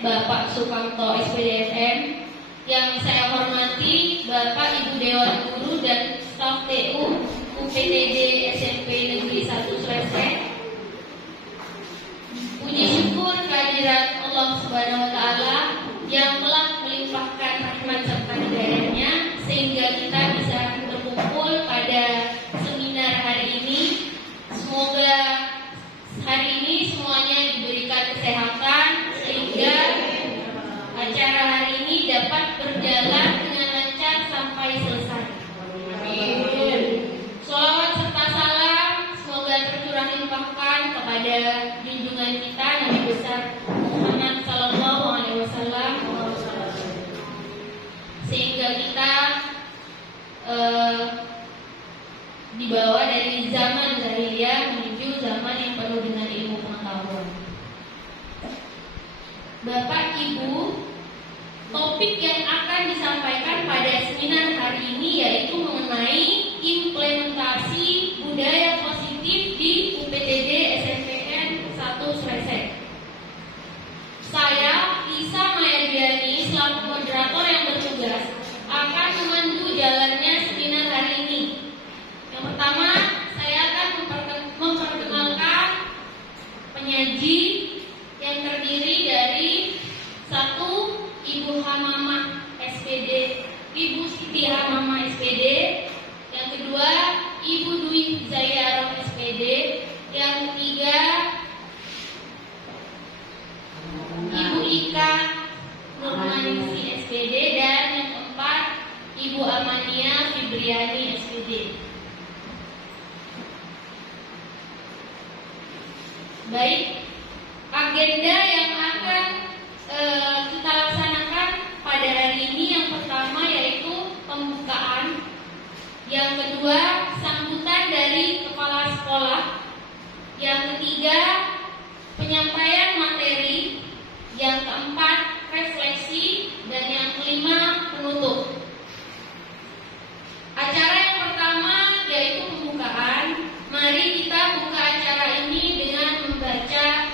Bapak Sukamto SPDFM, yang saya hormati Bapak Ibu Dewan Guru dan staf TU UPTD SMP Negeri 1 Sresek. Puji syukur kehadirat Allah Subhanahu wa taala yang telah melimpahkan rahmat serta hidayahnya sehingga kita bisa berkumpul pada seminar hari ini. Semoga hari ini semuanya diberikan kesehatan sehingga acara hari ini dapat berjalan dengan lancar sampai selesai. Amin. Sholawat serta salam semoga tercurah limpahkan kepada junjungan kita Nabi besar Muhammad Sallallahu Alaihi Wasallam, sehingga kita dibawa dari zaman jahiliyah menuju zaman yang penuh dengan ilmu pengetahuan. Bapak Ibu, topik yang akan disampaikan pada seminar hari ini yaitu mengenai implementasi budaya positif di UPTD SMPN 1 Sresek. Saya, Lisa Mayadiani, selaku moderator yang bertugas akan memandu jalannya seminar hari ini. Yang pertama, saya akan memperkenalkan penyaji yang terdiri dari satu, Ibu Hamamah SPD, Ibu Siti Hamamah SPD. Yang kedua, Ibu Dwi Zayaroh SPD. Yang ketiga, Ibu Ika Nurmanisi SPD. Dan yang keempat, Ibu Amania Fibriani SPD. Baik, agenda yang akan kita laksanakan pada hari ini yang pertama yaitu pembukaan, yang kedua sambutan dari kepala sekolah, yang ketiga penyampaian materi, yang keempat refleksi, dan yang kelima penutup. Acara yang pertama yaitu pembukaan. Mari kita buka acara ini dengan membaca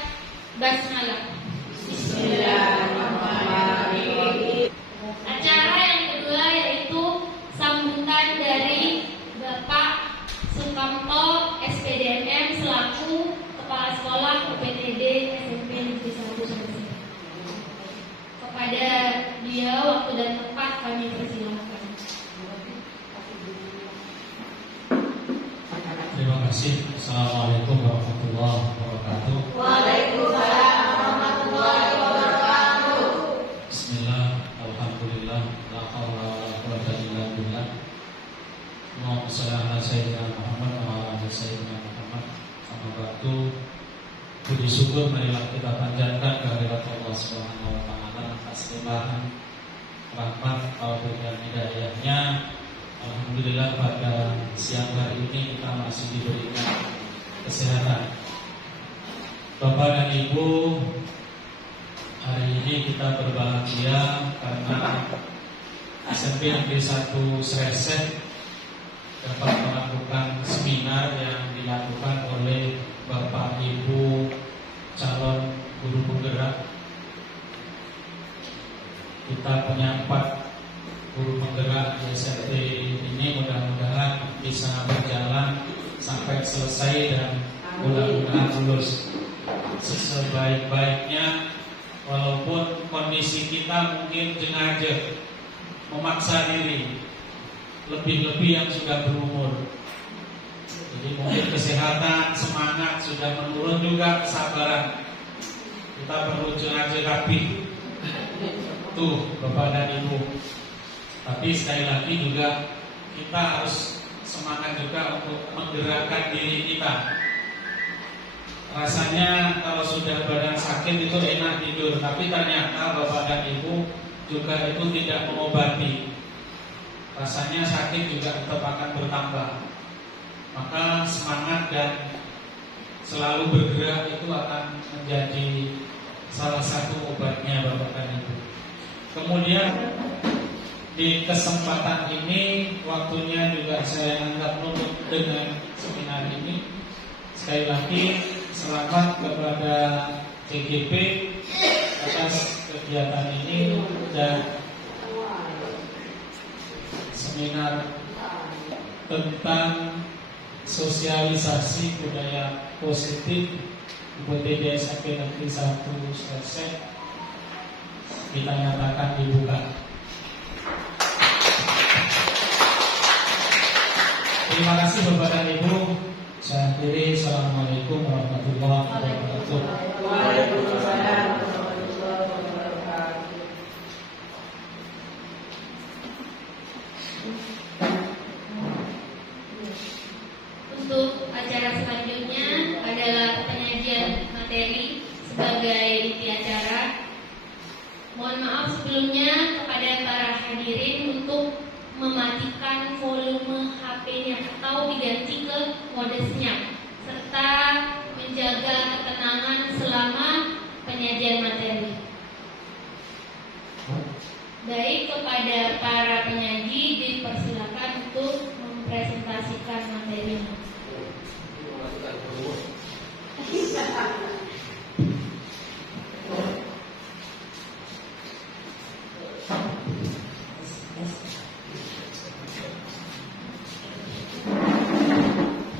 basmalah. Bismillahirrahmanirrahim. Acara yang kedua yaitu sambutan dari Bapak Sukamto SPDFM selaku Kepala Sekolah UPTD SMP Negeri 1 Sresek. Kepada dia waktu dan tempat kami persilahkan. Terima kasih. Assalamualaikum warahmatullahi wabarakatuh. Waalaikumsalam warahmatullahi wabarakatuh. Bismillah, alhamdulillah, la haula wala quwwata illa billah. Allahumma shalli ala sayyidina Muhammad wa ala sayyidina Muhammad. Amma ba'du. Puji syukur marilah kita panjatkan kehadirat Allah Subhanahu wa taala atas limpahan rahmat taufik dan hidayahnya. Alhamdulillah pada siang hari ini kita masih diberikan kesehatan. Bapak dan Ibu, hari ini kita berbahagia karena SMP Negeri 1 Sresek dapat melakukan seminar yang dilakukan oleh Bapak Ibu calon guru penggerak. Kita punya 4 guru penggerak di SMP ini, mudah-mudahan bisa berjalan sampai selesai dan mudah-mudahan lulus sebaik-baiknya. Walaupun kondisi kita mungkin jenajah memaksa diri, lebih-lebih yang sudah berumur. Jadi mungkin kesehatan, semangat sudah menurun, juga kesabaran. Kita perlu jenajah rapi. Tuh Bapak dan Ibu. Tapi sekali lagi juga kita harus semangat juga untuk menggerakkan diri kita. Rasanya kalau sudah badan sakit itu enak tidur, tapi ternyata Bapak dan Ibu juga itu tidak mengobati. Rasanya sakit juga tetap akan bertambah. Maka semangat dan selalu bergerak itu akan menjadi salah satu obatnya Bapak dan Ibu. Kemudian di kesempatan ini waktunya juga saya anggap nutup dengan seminar ini. Sekali lagi selamat kepada CGP atas kegiatan ini dan seminar tentang sosialisasi budaya positif UPTD SMP Negeri 1 Sresek kita nyatakan dibuka. Terima kasih Bapak dan Ibu. Saya akhiri. Assalamualaikum warahmatullahi wabarakatuh. Waalaikumsalam. Untuk acara selanjutnya adalah penyajian materi sebagai inti acara. Mohon maaf sebelumnya kepada para hadirin untuk mematikan volume HP-nya atau diganti ke mode senyap serta menjaga ketenangan selama penyajian materi. Baik, kepada para penyaji dipersilakan untuk mempresentasikan materinya.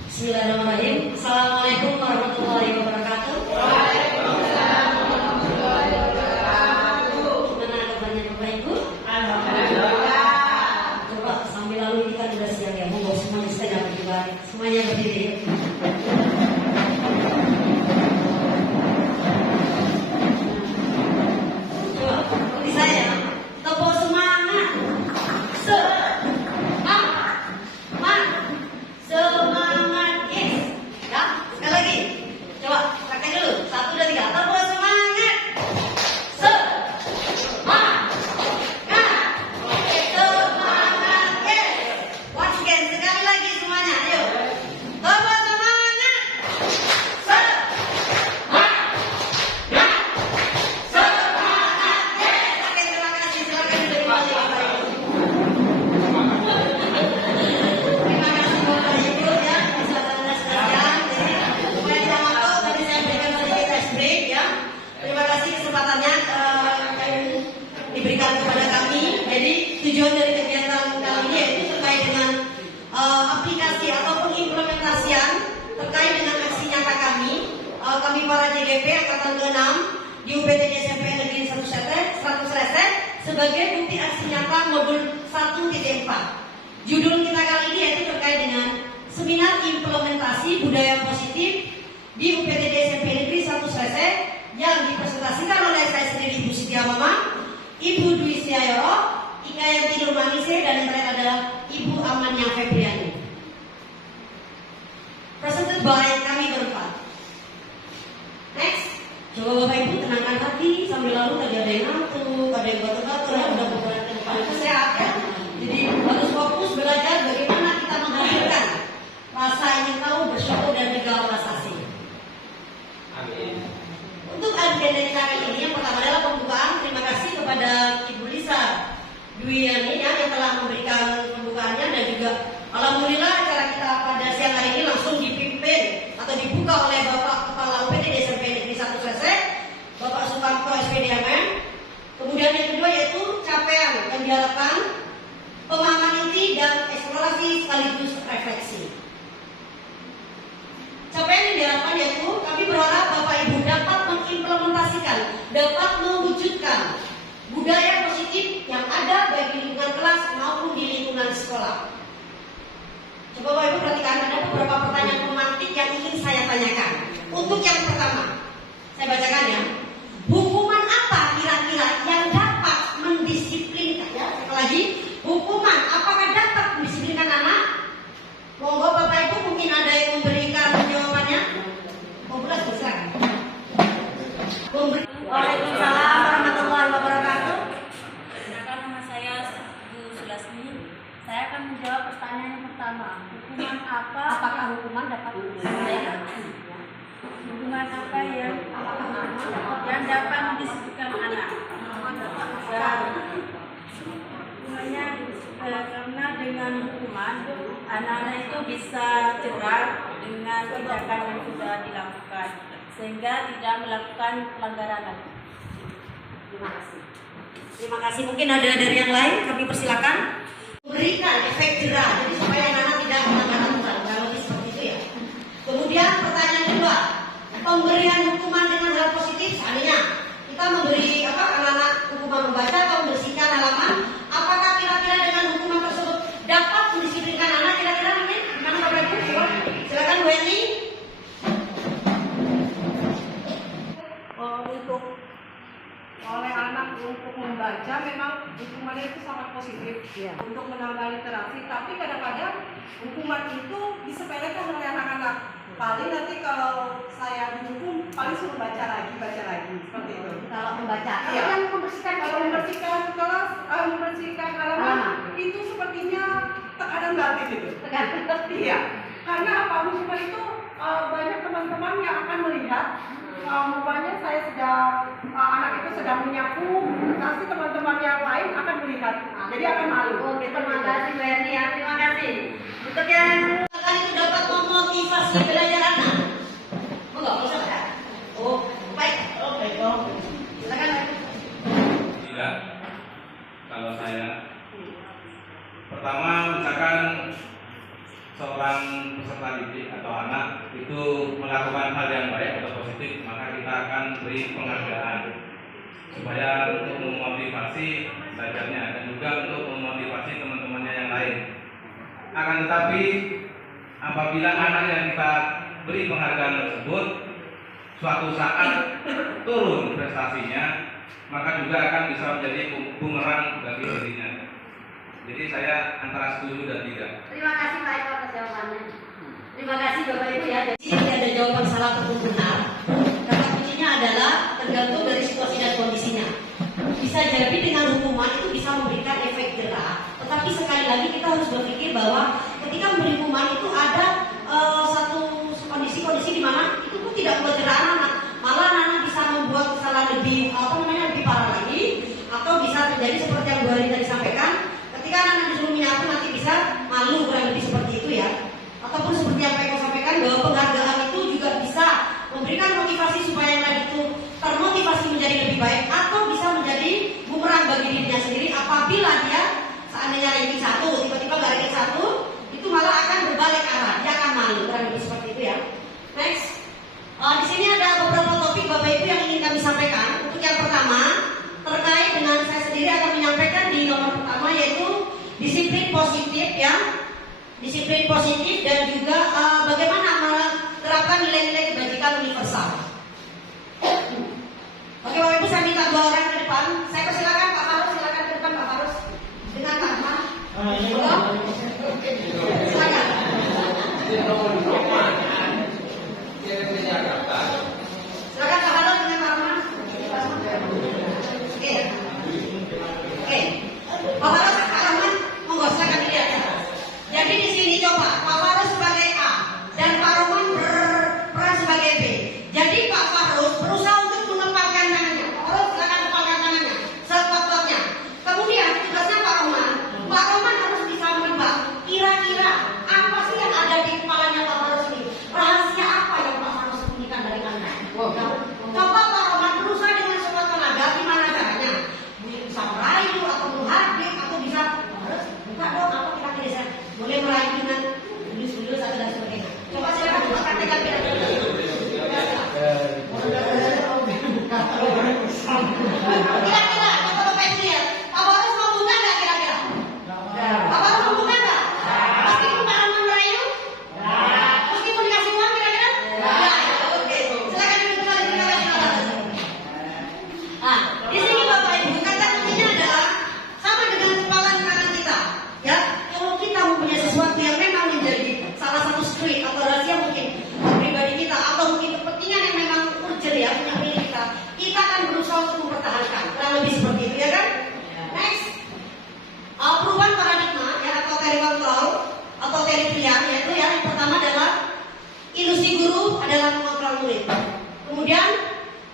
Bismillahirrahmanirrahim. Assalamualaikum warahmatullahi wabarakatuh. Waalaikumsalam warahmatullahi wabarakatuh. Gimana kabarnya Bapak Ibu? Alhamdulillah. Coba sambil lalu ini kan sudah siang ya, monggo semuanya stand up juga. Semuanya berdiri. Coba seperti saya, tepuk semangat. Semangat, yes. Ya, sekali lagi. Coba pakai dulu. 1, 2, 3. Tepuk semangat. Semangat. Semangat, yes. Once again, sekali lagi semuanya. Ayo. Tepuk semangat. Semangat. Semangat, yes. Oke, terima kasih. Silakan duduk kembali, Bapak Ibu. Terima kasih Bapak Ibu ya, bisa sekalian. Jadi supaya tidak ngantuk, tadi saya berikan sedikit test break ya. Terima kasih kesempatannya yang diberikan kepada kami. Jadi tujuan dari kegiatan kali ini yaitu terkait dengan aplikasi ataupun implementasian terkait dengan aksi nyata kami. Kami para JGP Angkatan ke-6 di UPTD SMP Negeri 1 Sresek sebagai bukti aksi nyata modul 1.4. Judul kita kali ini yaitu terkait dengan seminar implementasi budaya positif di UPTD SMP Negeri 1 Sresek yang dipresentasikan oleh saya sendiri Ibu Siti Mama, Ibu Dwi Siayoro, Ika Yanti Nurmanise, dan yang terakhir adalah Ibu Amania Febriani. Presented by kami berempat. Next, coba Bapak Ibu tenangkan hati sambil lalu tadi ada yang ngantuk, ada yang batuk-batuk, ya udah beberapa ke depan itu sehat ya. Jadi harus fokus belajar bagaimana kita menghadirkan rasa ingin tahu, bersyukur dan juga belas asih. Amin. Untuk agenda kita kali ini yang pertama adalah pembukaan. Terima kasih kepada Ibu Lisa Dwiani yang telah memberikan pembukaannya dan juga alhamdulillah acara kita pada siang hari ini langsung dipimpin atau dibuka oleh Bapak Kepala UPTD SMP Negeri 1 Sresek, Bapak Suparto SPDMM. Kemudian yang kedua yaitu capaian yang diharapkan, pemahaman inti dan eksplorasi sekaligus refleksi. Capaian yang diharapkan yaitu kami berharap Bapak Ibu dapat mengimplementasikan, dapat mewujudkan budaya positif yang ada baik di lingkungan kelas maupun di lingkungan sekolah. Coba Bapak Ibu perhatikan, ada beberapa pertanyaan pemantik yang ingin saya tanyakan. Untuk yang pertama, saya bacakan ya. Hukuman apa kira-kira yang dapat mendisiplinkan? Ya, sekali lagi, hukuman apakah dapat mendisiplinkan anak? Monggo Bapak Ibu mungkin ada yang memberikan jawabannya. Belas silakan. Waalaikumsalam warahmatullahi wabarakatuh. Perkenalkan, nama saya Bu Sulasmi. Saya akan menjawab pertanyaan yang pertama. Hukuman apa? Apakah hukuman dapat mendisiplinkan? Hukuman apa yang dapat mendisiplinkan anak? Hukumannya karena dengan hukuman anak-anak itu bisa cerah dengan tindakan yang sudah dilakukan sehingga tidak melakukan pelanggaran lagi. Terima kasih. Terima kasih. Mungkin ada dari yang lain, kami persilakan. Memberikan efek jerah, jadi supaya anak-anak tidak melanggar aturan, kalau lebih seperti itu ya. Kemudian pertanyaan kedua, pemberian hukuman dengan hal positif, seandainya kita memberi anak-anak hukuman membaca atau membersihkan halaman, apakah kira-kira dengan hukuman tersebut dapat mendisiplinkan anak? Kira-kira mungkin gimana Bapak Ibu? Silakan Bu Eni. Untuk oleh anak untuk membaca memang hukumannya itu sangat positif untuk menambah literasi, tapi kadang-kadang hukuman itu disepelekan oleh anak-anak. Paling nanti kalau saya dihukum paling suruh baca lagi seperti itu. Kalau membaca, Iya. yang membersihkan kelas, membersihkan halaman itu sepertinya tekanan batin itu. Iya. Karena apa, hukuman itu banyak teman-teman yang akan melihat rupanya saya anak itu sedang menyapu, nanti teman-teman yang lain akan melihat, jadi akan malu. Oke, terima kasih Bu Eni ya, terima kasih. Untuk yang itu dapat memotivasi belajar anak. Enggak usah ya? Oh, baik. Oh, baik. Silakan. Tidak, kalau saya pertama misalkan seorang peserta didik atau anak itu melakukan hal yang baik atau positif, maka kita akan beri penghargaan supaya untuk memotivasi belajarnya dan juga untuk memotivasi teman-temannya yang lain. Akan tetapi apabila anak yang kita beri penghargaan tersebut suatu saat turun prestasinya, maka juga akan bisa menjadi bumerang bagi dirinya. Jadi saya antara setuju dan tidak. Terima kasih Pak Eko atas jawabannya. Terima kasih Bapak Ibu ya. Jadi tidak ada jawaban salah ataupun benar. Kata kuncinya adalah tergantung dari situasi dan kondisinya. Bisa jadi dengan hukuman itu bisa memberikan efek jerah. Tetapi sekali lagi kita harus berpikir bahwa ketika memberi hukuman itu ada satu kondisi-kondisi di mana itu pun tidak membuat jerah anak. Malah anak bisa membuat kesalahan lebih lebih parah lagi, atau bisa terjadi seperti yang Bu Hari tadi sampaikan. Ketika anak disuruh menyapu nanti bisa malu, kurang lebih seperti itu ya. Ataupun seperti yang Pak Eko sampaikan bahwa penghargaan itu juga bisa memberikan motivasi supaya yang tadi itu termotivasi menjadi lebih baik, atau bisa menjadi bumerang bagi dirinya sendiri apabila dia seandainya ranking 1 tiba-tiba gak ranking 1, itu malah akan berbalik arah, dia akan malu, kurang lebih seperti itu ya. Next, di sini ada beberapa topik Bapak Ibu yang ingin kami sampaikan. Untuk yang pertama terkait dengan saya sendiri akan menyampaikan di nomor pertama yaitu disiplin positif ya, disiplin positif dan juga bagaimana menerapkan nilai-nilai kebajikan universal. Oke Bapak Ibu, saya minta 2 orang ke depan. Saya persilakan Pak Farus, silakan ke depan Pak Farus dengan Kak Ahmad. Silakan. Silakan Pak Farus dengan Kak Ahmad. Oke. Pak Farus, Kak Ahmad, monggo silakan dilihat. Jadi di sini coba Pak Farus sebagai A dan Pak Roman berperan sebagai B. Jadi Pak Farus berusaha untuk menempatkan tangannya. Pak Farus silakan tempatkan tangannya sekuat-kuatnya. Kemudian tugasnya Pak Roman harus bisa menebak kira-kira apa sih yang ada di kepalanya Pak Farus ini. Rahasia apa yang Pak Farus sembunyikan dari Anda? Coba Pak Roman berusaha dengan sekuat tenaga, gimana caranya? Bisa merayu atau menghadik atau bisa harus buka dong apa kira-kira saya boleh merayu dengan tulus-tulus atau dan sebagainya. Coba silakan praktekkan kira-kira. Kira-kira coba Bapak Ibu lihat, Pak Farus mau buka nggak kira-kira? Pak Farus mau buka nggak? Meskipun Pak Roman merayu? Meskipun dikasih uang kira-kira? Oke. Silakan duduk kembali, terima kasih Pak Farus. Nah, di sini Bapak Ibu kata kuncinya adalah sama dengan kepala kanan kita. Ya, kalau kita mempunyai sesuatu yang memang menjadi salah satu street atau rahasia mungkin pribadi kita atau mungkin kepentingan yang memang urgent ya punya milik kita akan berusaha untuk mempertahankan. Kurang lebih seperti itu ya kan? Next, perubahan paradigma ya atau teori kontrol atau teori pilihan yaitu yang pertama adalah ilusi guru adalah mengontrol murid. Kemudian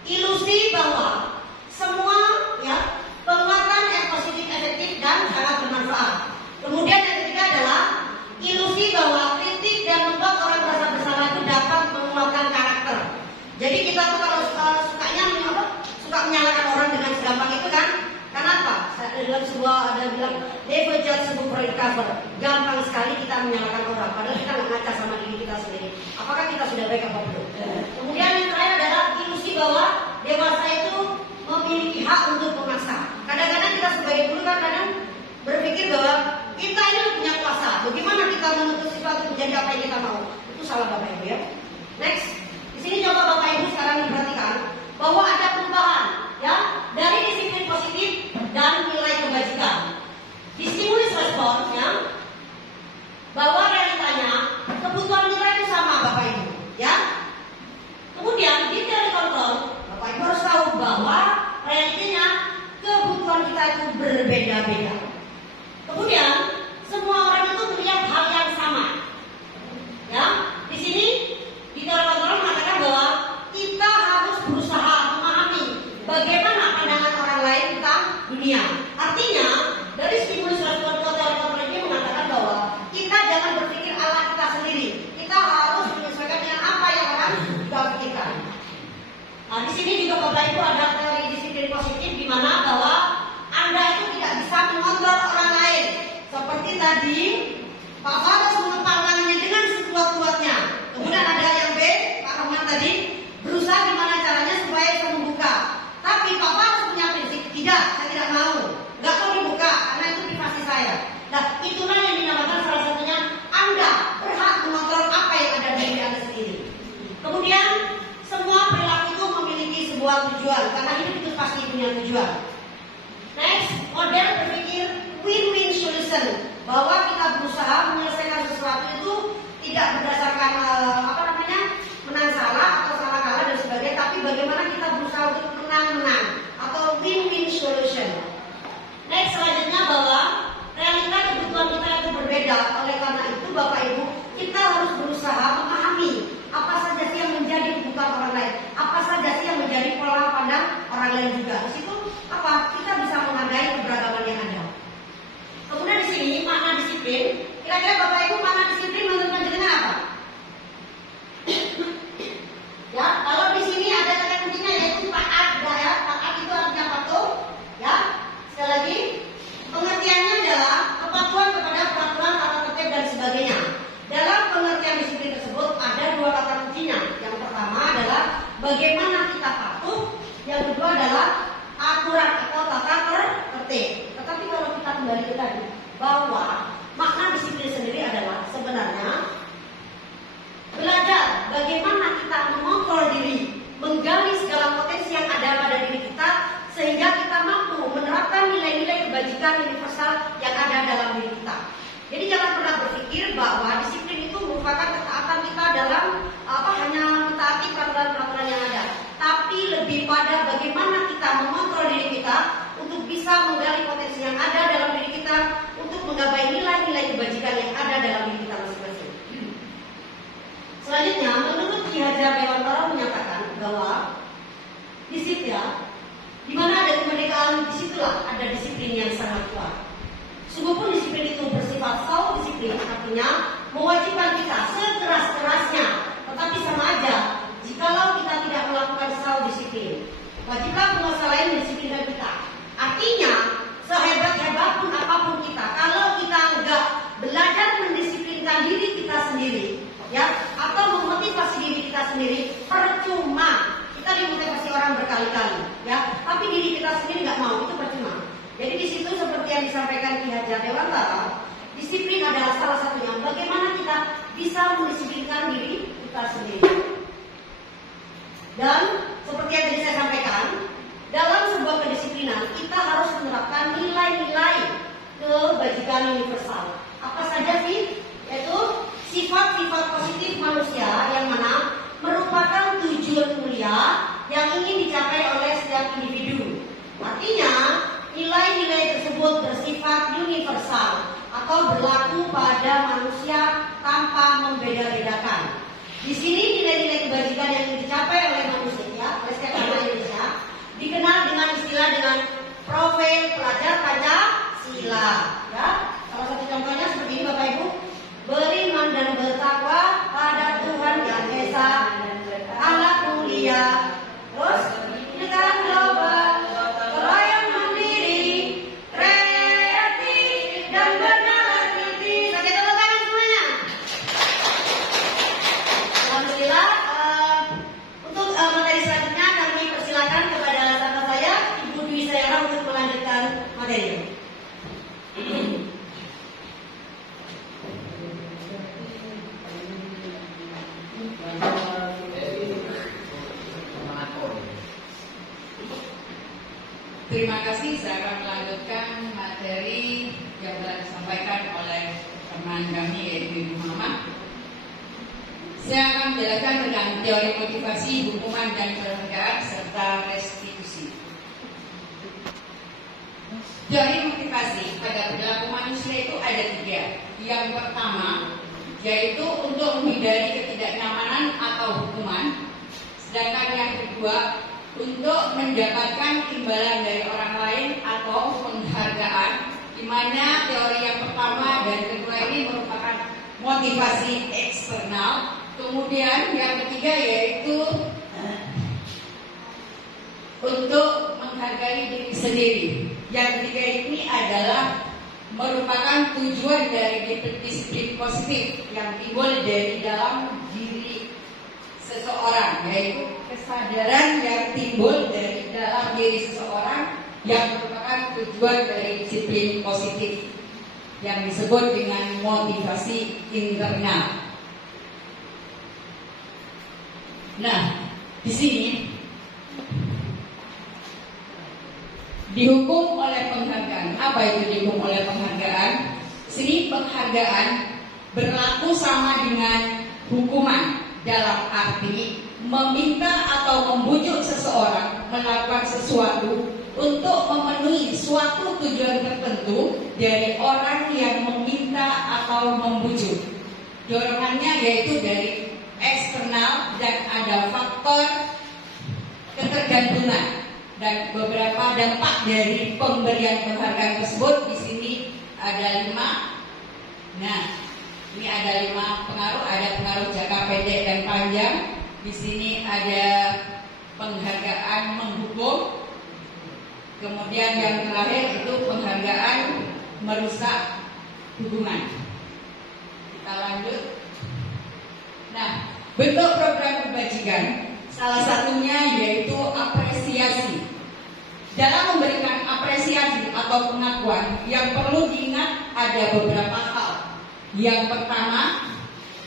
ilusi bahwa semua ya penguatan yang positif, efektif dan sangat bermanfaat. Kemudian yang ketiga adalah ilusi bahwa kritik dan membuat orang merasa bersalah itu dapat menguatkan karakter. Jadi kita tuh kalau suka menyalahkan orang dengan segampang itu kan, kenapa? dalam sebuah ada bilang never judge a book by its cover. Gampang sekali kita menyalahkan orang, padahal kita nggak ngaca sama diri kita sendiri. Apakah kita sudah baik apa belum? Kemudian yang terakhir adalah ilusi bahwa dewasa itu memiliki hak untuk memaksa. Kadang-kadang kita sebagai guru kan kadang berpikir bahwa kita ini punya kuasa. Bagaimana kita menuntut sesuatu menjadi apa yang kita mau? Itu salah Bapak Ibu ya. Next, di sini coba Bapak Ibu sekarang diperhatikan bahwa ada perubahan ya dari disiplin positif dan nilai kebajikan. Di stimulus respon ya, bahwa realitanya kebutuhan kita itu sama Bapak Ibu ya. Kemudian di teori kontrol, Bapak Ibu harus tahu bahwa realitanya kebutuhan kita itu berbeda-beda. Kemudian semua orang itu melihat hal yang sama. Ya, di sini di teori kontrol mengatakan bahwa kita harus berusaha memahami bagaimana pandangan orang lain tentang dunia. Artinya dari stimulus respon teori kontrol ini mengatakan bahwa kita jangan berpikir ala kita sendiri. Kita harus menyesuaikan dengan apa yang orang juga pikirkan. Nah, di sini juga Bapak Ibu ada teori disiplin positif di mana bahwa Anda itu tidak bisa mengontrol orang lain. Seperti tadi, Pak Faros mengepang tangannya dengan sekuat-kuatnya. Kemudian ada yang B, Pak Rahman tadi berusaha gimana caranya supaya bisa membuka. Tapi Pak Faros punya prinsip, tidak, saya tidak mau. Nggak mau dibuka, karena itu privasi saya. Nah, itulah yang dinamakan salah satunya Anda berhak mengontrol apa yang ada di diri Anda sendiri. Kemudian semua perilaku itu memiliki sebuah tujuan, karena hidup itu pasti punya tujuan. Next, model berpikir win-win solution, bahwa kita berusaha menyelesaikan sesuatu itu tidak berdasarkan menang salah atau salah kalah dan sebagainya, tapi bagaimana kita berusaha untuk menang-menang atau win-win solution. Next, selanjutnya bahwa realita kebutuhan kita itu berbeda. Oleh karena itu Bapak Ibu, kita harus berusaha memahami apa saja sih yang menjadi kebutuhan orang lain, apa saja sih yang menjadi pola pandang orang lain juga. Di situ kita bisa menghargai keberagaman yang ada. Kemudian di sini makna disiplin. Kira-kira Bapak Ibu makna disiplin menurut panjenengan apa? Ya, kalau di sini ada kata kuncinya yaitu taat, ya. Taat itu artinya patuh, ya. Sekali lagi, pengertiannya adalah kepatuhan kepada peraturan, tata tertib dan sebagainya. Dalam pengertian disiplin tersebut ada dua kata kuncinya. Yang pertama adalah bagaimana kita patuh. Yang kedua adalah aturan atau tata tertib. Tetapi kalau kita kembali ke tadi, bahwa makna disiplin sendiri adalah sebenarnya belajar bagaimana kita mengontrol diri, menggali segala potensi yang ada pada diri kita, sehingga kita mampu menerapkan nilai-nilai kebajikan universal yang ada dalam diri kita. Jadi jangan pernah berpikir bahwa disiplin itu merupakan ketaatan kita dalam hanya mentaati peraturan-peraturan yang ada, tapi lebih pada bagaimana kita mengontrol diri kita untuk bisa menggali potensi yang ada dalam diri kita, untuk menggapai nilai-nilai kebajikan yang ada dalam diri kita masing-masing. Selanjutnya, menurut Ki Hajar Dewantara menyatakan bahwa disiplin, di mana ada kemerdekaan, disitulah ada disiplin yang sangat kuat. Sungguh pun disiplin itu bersifat self-disiplin, artinya mewajibkan kita sekeras-kerasnya, tetapi sama aja jikalau kita tidak melakukan self-disiplin. Wajiblah penguasa lain mendisiplinkan kita. Artinya, sehebat-hebat pun apapun kita, kalau kita enggak belajar mendisiplinkan diri kita sendiri, ya, atau memotivasi diri kita sendiri, percuma. Kita dimotivasi orang berkali-kali, ya, tapi diri kita sendiri nggak mau, itu percuma. Jadi di situ seperti yang disampaikan Ki Hajar Dewantara, disiplin adalah salah satunya. Bagaimana kita bisa mendisiplinkan diri kita sendiri. Dan seperti yang tadi saya sampaikan, dalam sebuah kedisiplinan kita harus menerapkan nilai-nilai kebajikan universal. Apa saja sih? Yaitu sifat-sifat positif manusia yang mana merupakan tujuan mulia yang ingin dicapai oleh setiap individu. Artinya, nilai-nilai tersebut bersifat universal atau berlaku pada manusia tanpa membeda-bedakan. Di sini nilai-nilai kebajikan yang dicapai oleh manusia, oleh setiap anak Indonesia, dikenal dengan istilah dengan profil pelajar Pancasila. Ya, salah satu contohnya seperti ini Bapak Ibu, beriman dan bertakwa pada Tuhan Yang Esa, anak mulia, terus negara global, pelayan mandiri, materi. Terima kasih, saya akan melanjutkan materi yang telah disampaikan oleh teman kami yaitu Ibu Mama. Saya akan menjelaskan tentang teori motivasi, hukuman dan penghargaan serta restitusi. Teori motivasi pada perilaku manusia itu ada 3. Yang pertama yaitu untuk menghindari ketidaknyamanan atau hukuman. Sedangkan yang kedua untuk mendapatkan imbalan dari orang lain atau penghargaan, di mana teori yang pertama dan kedua ini merupakan motivasi eksternal. Kemudian yang ketiga yaitu untuk menghargai diri sendiri. Yang ketiga ini adalah merupakan tujuan dari disiplin positif yang timbul dari dalam diri seseorang, yaitu kesadaran yang timbul dari dalam diri seseorang yang merupakan tujuan dari disiplin positif yang disebut dengan motivasi internal. Nah, di sini dihukum oleh penghargaan. Apa itu dihukum oleh penghargaan? Sini penghargaan berlaku sama dengan hukuman dalam arti meminta atau membujuk seseorang melakukan sesuatu untuk memenuhi suatu tujuan tertentu dari orang yang meminta atau membujuk. Dorongannya yaitu dari eksternal dan ada faktor ketergantungan. Dan beberapa dampak dari pemberian penghargaan tersebut di sini ada 5. Nah, ini ada 5 pengaruh. Ada pengaruh jangka pendek dan panjang. Di sini ada penghargaan menghukum. Kemudian yang terakhir itu penghargaan merusak hubungan. Kita lanjut. Nah, bentuk program kebajikan salah satunya yaitu apresiasi. Dalam memberikan apresiasi atau pengakuan yang perlu diingat ada beberapa hal. Yang pertama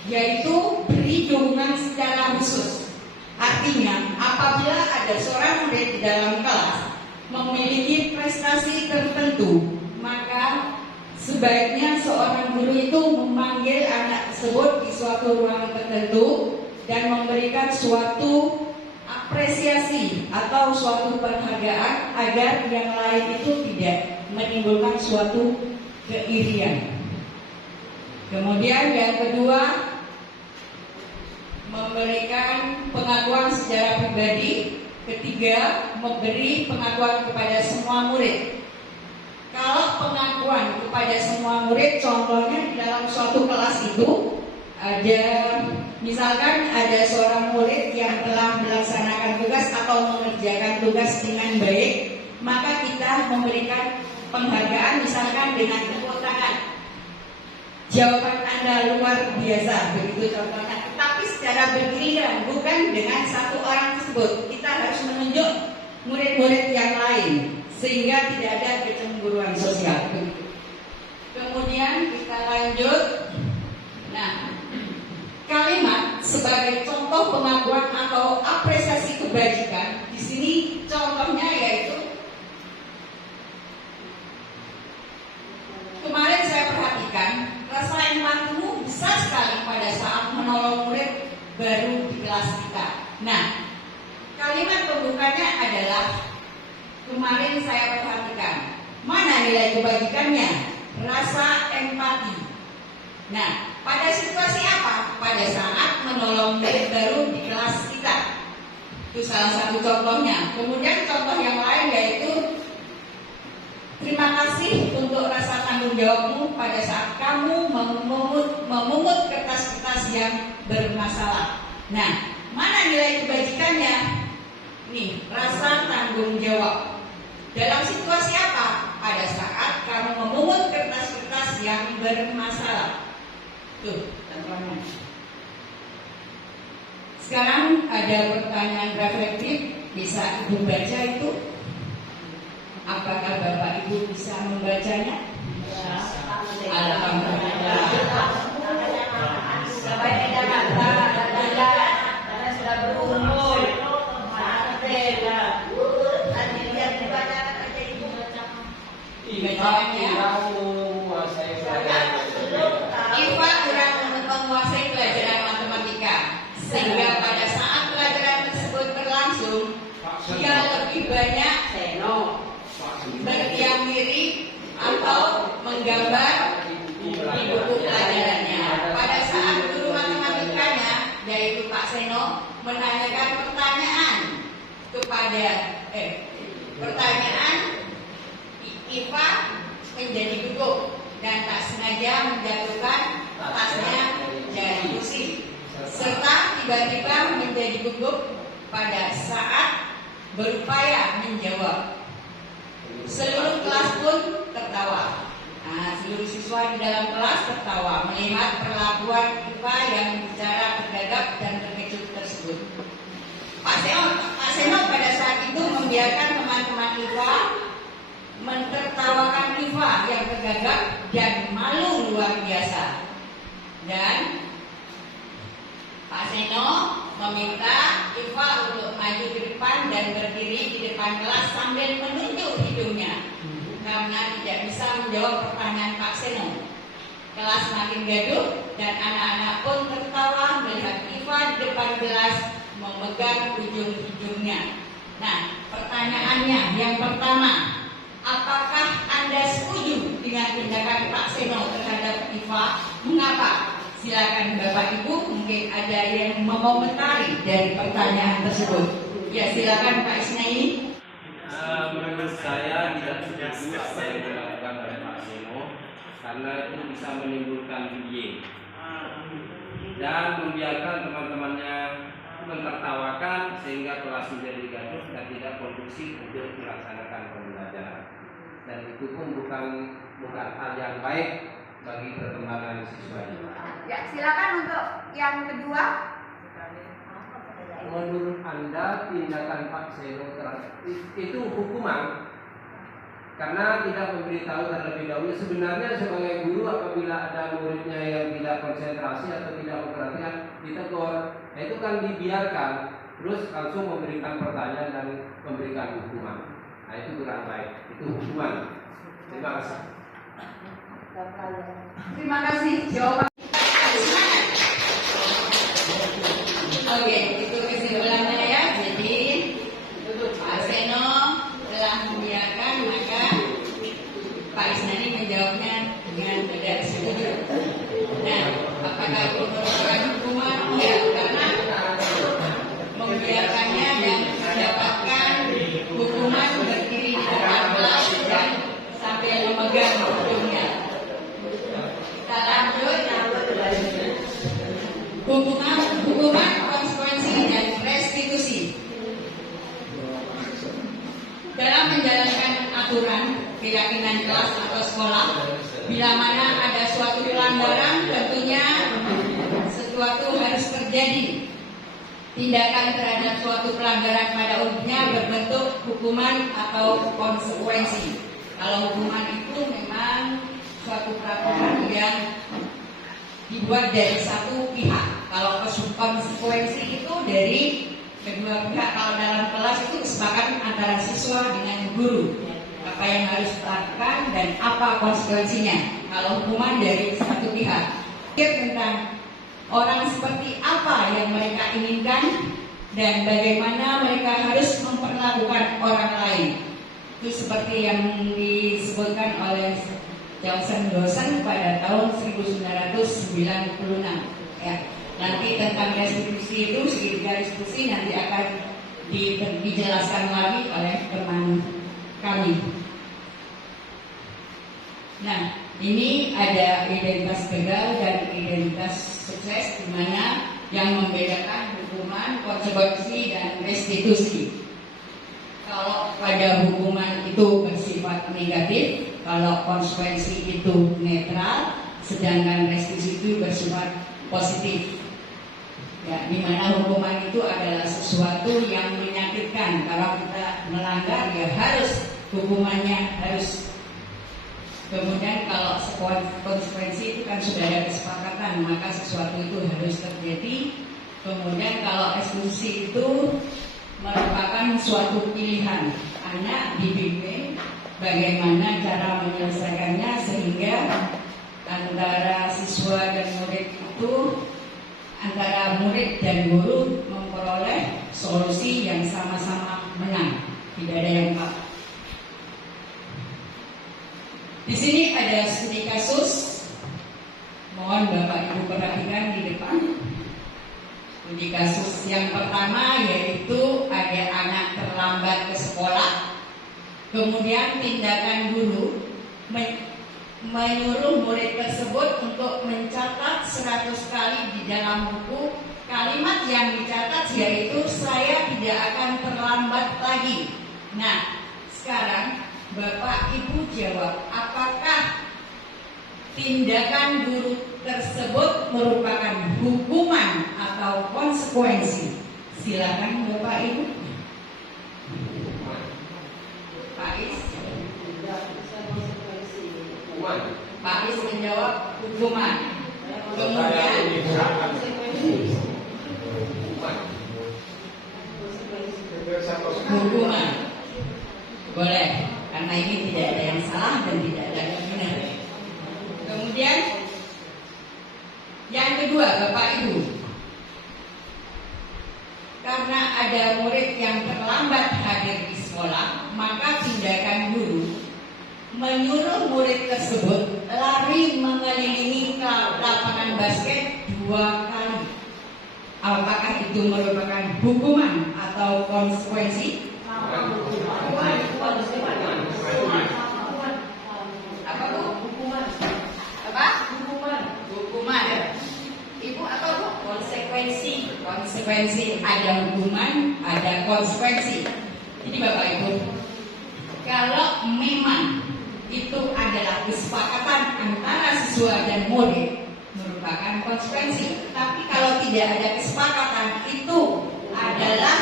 yaitu beri dukungan secara khusus. Artinya apabila ada seorang murid di dalam kelas memiliki prestasi tertentu, maka sebaiknya seorang guru itu memanggil anak tersebut di suatu ruangan tertentu dan memberikan suatu apresiasi atau suatu penghargaan agar yang lain itu tidak menimbulkan suatu keirian. Kemudian yang kedua, memberikan pengakuan secara pribadi. Ketiga, memberi pengakuan kepada semua murid. Kalau pengakuan kepada semua murid, contohnya di dalam suatu kelas itu ada, misalkan ada seorang murid yang telah melaksanakan tugas atau mengerjakan tugas dengan baik, maka kita memberikan penghargaan misalkan dengan tepuk tangan. Jawaban Anda luar biasa, begitu contohnya. Tetapi secara bergiliran, bukan dengan satu orang tersebut. Kita harus menunjuk murid-murid yang lain sehingga tidak ada kecemburuan sosial. Kemudian kita lanjut. Nah, kalimat sebagai contoh pengakuan atau apresiasi kebajikan di sini contohnya yaitu kemarin saya perhatikan rasa empatimu besar sekali pada saat menolong murid baru di kelas kita. Nah, kalimat pembukanya adalah kemarin saya perhatikan. Mana nilai kebajikannya? Rasa empati. Nah, pada situasi apa? Pada saat menolong murid baru di kelas kita. Itu salah satu contohnya. Kemudian contoh yang lain yaitu terima kasih untuk rasa tanggung jawabmu pada saat kamu memungut kertas-kertas yang bermasalah. Nah, mana nilai kebajikannya? Nih, rasa tanggung jawab. Dalam situasi apa? Pada saat kamu memungut kertas-kertas yang bermasalah. Tuh, contohnya. Sekarang ada pertanyaan reflektif, bisa Ibu baca itu. Apakah Bapak Ibu bisa membacanya? Alhamdulillah. Sudah baik Jakarta, karena sudah berumur. Tadi lihat dibaca aja ibu bacaannya. Iva kurang menguasai pelajaran matematika, sehingga pada saat pelajaran tersebut berlangsung, dia lebih banyak berdiam diri atau menggambar di buku pelajarannya. Pada saat guru matematikanya, yaitu Pak Seno, menanyakan pertanyaan kepada Iva menjadi gugup dan tak sengaja menjatuhkan tasnya dari kursi, serta tiba-tiba menjadi gugup pada saat berupaya menjawab. Seluruh kelas pun tertawa. Seluruh siswa di dalam kelas tertawa melihat perlakuan Iva yang bicara tergagap dan terkejut tersebut. Pak Seno pada saat itu membiarkan teman-teman Iva mentertawakan Iva yang tergagap dan malu luar biasa. Dan Pak Seno meminta Iva untuk maju ke depan dan berdiri di depan kelas sambil menunjuk hidungnya karena tidak bisa menjawab pertanyaan Pak Seno. Kelas makin gaduh dan anak-anak pun tertawa melihat Iva di depan kelas memegang ujung hidungnya. Nah, pertanyaannya yang pertama, apakah Anda setuju dengan tindakan Pak Seno terhadap Iva? Mengapa? Silakan Bapak Ibu, mungkin ada yang mengomentari dari pertanyaan tersebut. Ya, silakan Pak Isnaini. Menurut saya tidak setuju apa yang dilakukan oleh Pak Seno, karena itu bisa menimbulkan bullying dan membiarkan teman-temannya menertawakan sehingga kelas menjadi gaduh dan tidak kondusif untuk dilaksanakan pembelajaran. Dan itu pun bukan hal yang baik bagi perkembangan siswa ini. Ya, silakan untuk yang kedua. Menurut Anda tindakan Pak Seno itu hukuman karena tidak memberitahu terlebih dahulu. Sebenarnya sebagai guru apabila ada muridnya yang tidak konsentrasi atau tidak memperhatikan ditegur, nah itu kan dibiarkan terus langsung memberikan pertanyaan dan memberikan hukuman. Nah itu kurang baik, itu hukuman. Terima kasih. Terima kasih jawaban. Oke, itu kesimpulannya ya. Jadi Pak Seno telah membiarkan, maka Pak Isnani menjawabnya dengan tidak setuju. Nah, apakah itu merupakan hukuman? Ya, karena membiarkannya dan mendapatkan hukuman berdiri di depan kelas dan sambil memegang hidungnya. Kita lanjut. Hukuman konsekuensi dan restitusi. Dalam menjalankan aturan keyakinan kelas atau sekolah, bila mana ada suatu pelanggaran, tentunya sesuatu harus terjadi. Tindakan terhadap suatu pelanggaran pada umumnya berbentuk hukuman atau konsekuensi. Kalau hukuman itu memang suatu peraturan yang dibuat dari satu pihak. Kalau konsekuensi itu dari kedua pihak. Kalau dalam kelas itu kesepakatan antara siswa dengan guru, apa yang harus dilakukan dan apa konsekuensinya. Kalau hukuman dari satu pihak, tentang orang seperti apa yang mereka inginkan dan bagaimana mereka harus memperlakukan orang lain. Itu seperti yang disebutkan oleh dosen pada tahun 1996 ya. Nanti tentang restitusi itu, segitiga restitusi nanti akan dijelaskan lagi oleh teman kami. Nah, ini ada identitas gagal dan identitas sukses, di mana yang membedakan hukuman, konsekuensi, dan restitusi. Kalau pada hukuman itu bersifat negatif, kalau konsekuensi itu netral, sedangkan restitusi itu bersifat positif. Ya, di mana hukuman itu adalah sesuatu yang menyakitkan. Kalau kita melanggar, ya harus hukumannya harus Kemudian kalau konsekuensi itu kan sudah ada kesepakatan, maka sesuatu itu harus terjadi. Kemudian kalau eksekusi itu merupakan suatu pilihan, anak dibimbing bagaimana cara menyelesaikannya sehingga antara siswa dan murid itu, antara murid dan guru memperoleh solusi yang sama-sama menang, tidak ada yang kalah. Di sini ada studi kasus, mohon Bapak Ibu perhatikan di depan. Studi kasus yang pertama yaitu ada anak terlambat ke sekolah, kemudian tindakan guru menyuruh murid tersebut untuk mencatat 100 kali di dalam buku. Kalimat yang dicatat yaitu saya tidak akan terlambat lagi. Nah, sekarang Bapak Ibu jawab, apakah tindakan guru tersebut merupakan hukuman atau konsekuensi? Silakan Bapak Ibu. Pak Is. Pak Is menjawab hukuman. Kemudian hukuman. Boleh, karena ini tidak ada yang salah dan tidak ada yang benar. Kemudian yang kedua, Bapak Ibu, karena ada murid yang terlambat hadir di sekolah, maka tindakan guru menyuruh murid tersebut lari mengelilingi lapangan basket 2 kali. Apakah itu merupakan hukuman atau konsekuensi? Apa Bu? Hukuman. Apa? Hukuman. Ibu apa Bu? Konsekuensi. Ada hukuman, ada konsekuensi. Jadi Bapak Ibu, kalau memang itu adalah kesepakatan antara siswa dan murid, merupakan konsekuensi. Tapi kalau tidak ada kesepakatan, itu adalah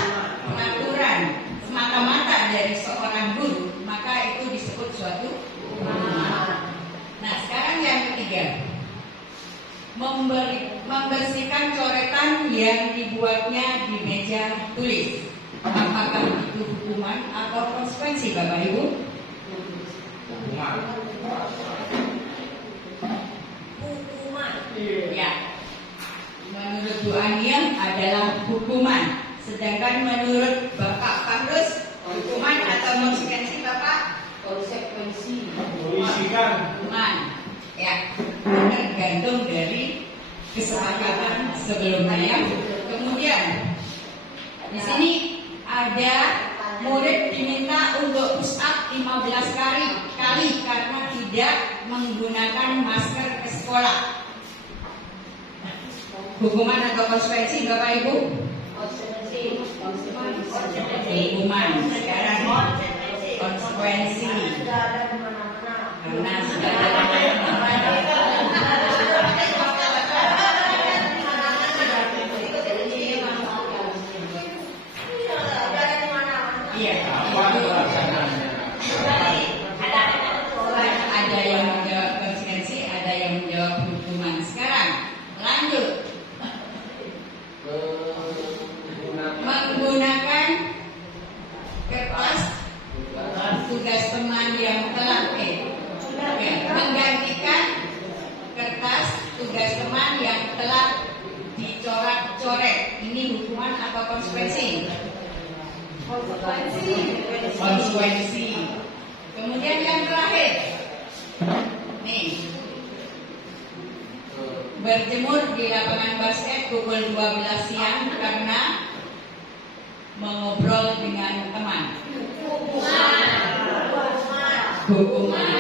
pengaturan semata-mata dari seorang guru, maka itu disebut suatu hukuman. Nah, sekarang yang ketiga, membersihkan coretan yang dibuatnya di meja tulis. Apakah itu hukuman atau konsekuensi, Bapak Ibu? Hukuman. Ya. Menurut Bu Ania adalah hukuman. Sedangkan menurut Bapak Paulus, hukuman atau konsekuensi Bapak? Konsekuensi. Hukuman. Ya. Tergantung dari kesepakatan sebelumnya. Kemudian di sini ada murid diminta untuk push up 15 kali karena tidak menggunakan masker ke sekolah. Hukuman atau konsekuensi Bapak Ibu? Hukuman. Sekarang konsekuensi. Karena sudah ada yang menjawab konsekuensi, ada yang menjawab hukuman. Sekarang lanjut. Menggunakan kertas tugas teman yang telah menggantikan kertas tugas teman yang telah dicoret-coret. Ini hukuman atau konsekuensi? Konsekuensi. Kemudian yang terakhir, nih, berjemur di lapangan basket pukul 12 siang karena mengobrol dengan teman. Hukuman.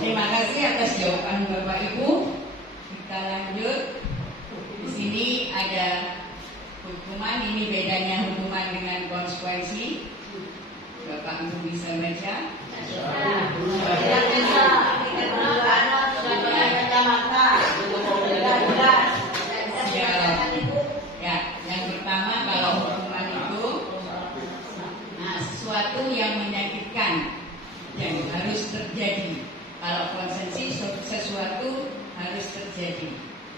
Terima kasih atas jawaban Bapak Ibu. Kita lanjut. Di sini ada hukuman. Ini bedanya hukuman dengan konsekuensi. Bapak Ibu bisa baca. Ya, yang pertama kalau hukuman itu sesuatu yang menyakitkan dan harus terjadi Kalau konsensi sesuatu harus terjadi.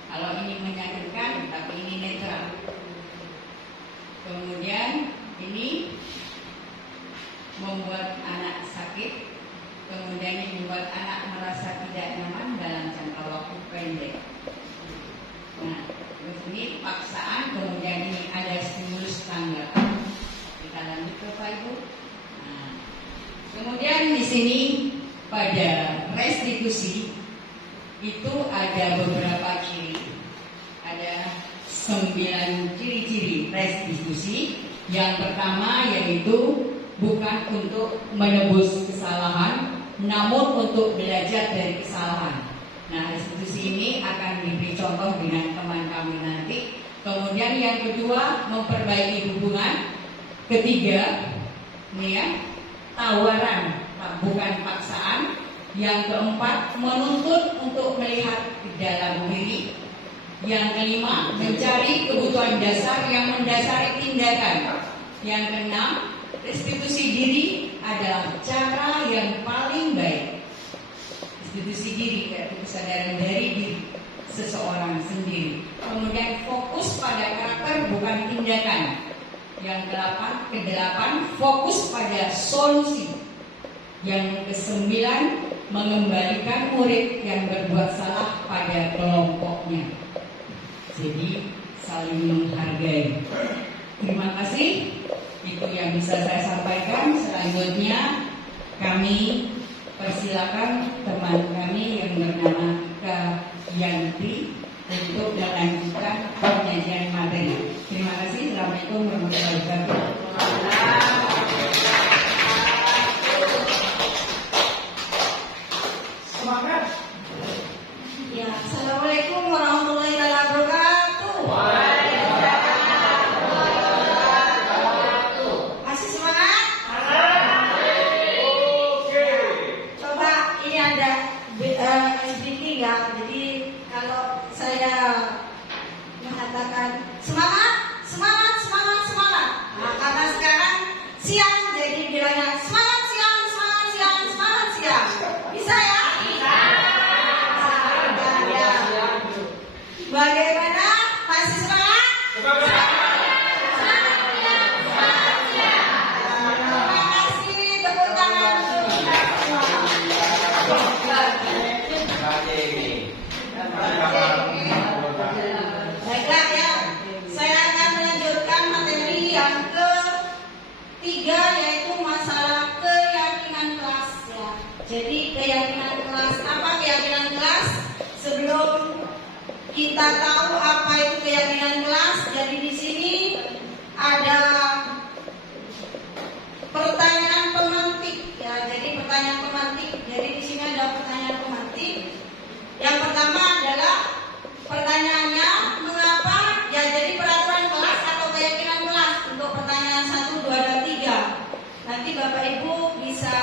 Kalau ini menyakitkan, tapi ini netral. Kemudian ini membuat anak sakit, kemudian ini membuat anak merasa tidak nyaman dalam jangka waktu pendek. Nah, terus ini paksaan, kemudian ini ada stimulus tanggapan. Kita lanjut ke Pak Ibu. Nah, kemudian di sini pada restitusi itu ada beberapa ciri. Ada 9 ciri-ciri restitusi. Yang pertama yaitu bukan untuk menebus kesalahan, namun untuk belajar dari kesalahan. Nah, restitusi ini akan diberi contoh dengan teman kami nanti. Kemudian yang kedua, memperbaiki hubungan. Ketiga, ini ya, tawaran, bukan paksaan. Yang keempat, menuntut untuk melihat ke dalam diri. Yang kelima, mencari kebutuhan dasar yang mendasari tindakan. Yang keenam, restitusi diri adalah cara yang paling baik. Restitusi diri yaitu kesadaran dari diri seseorang sendiri. Kemudian fokus pada karakter bukan tindakan. Yang kedelapan, fokus pada solusi. Yang kesembilan, mengembalikan murid yang berbuat salah pada kelompoknya. Jadi saling menghargai. Terima kasih. Itu yang bisa saya sampaikan. Selanjutnya kami persilakan teman kami yang bernama Kak Yanti untuk melanjutkan penyajian materi. Terima kasih. Assalamualaikum warahmatullahi wabarakatuh. Semangat. Ya, assalamualaikum warahmatullahi wabarakatuh. Masih semangat? Oke. Coba ini ada speaking ya. Jadi kalau saya mengatakan semangat, semangat, semangat, semangat. Nah, karena sekarang siang jadi bilangnya semangat siang, semangat siang, semangat siang. Bisa ya? Bisa. Ya. Bagaimana? Masih semangat? Semangat. Terima kasih, tepuk tangan untuk kita semua. Baiklah ya, saya akan melanjutkan materi yang ketiga yaitu masalah keyakinan kelas ya. Jadi keyakinan kelas, apa keyakinan kelas? Sebelum kita tahu apa itu keyakinan kelas, jadi di sini ada pertanyaan pemantik ya. Jadi pertanyaan pemantik. Jadi di sini ada pertanyaan pemantik. Yang pertama adalah pertanyaannya mengapa ya, jadi peraturan kelas atau keyakinan kelas untuk pertanyaan 1, 2, dan 3. Nanti Bapak Ibu bisa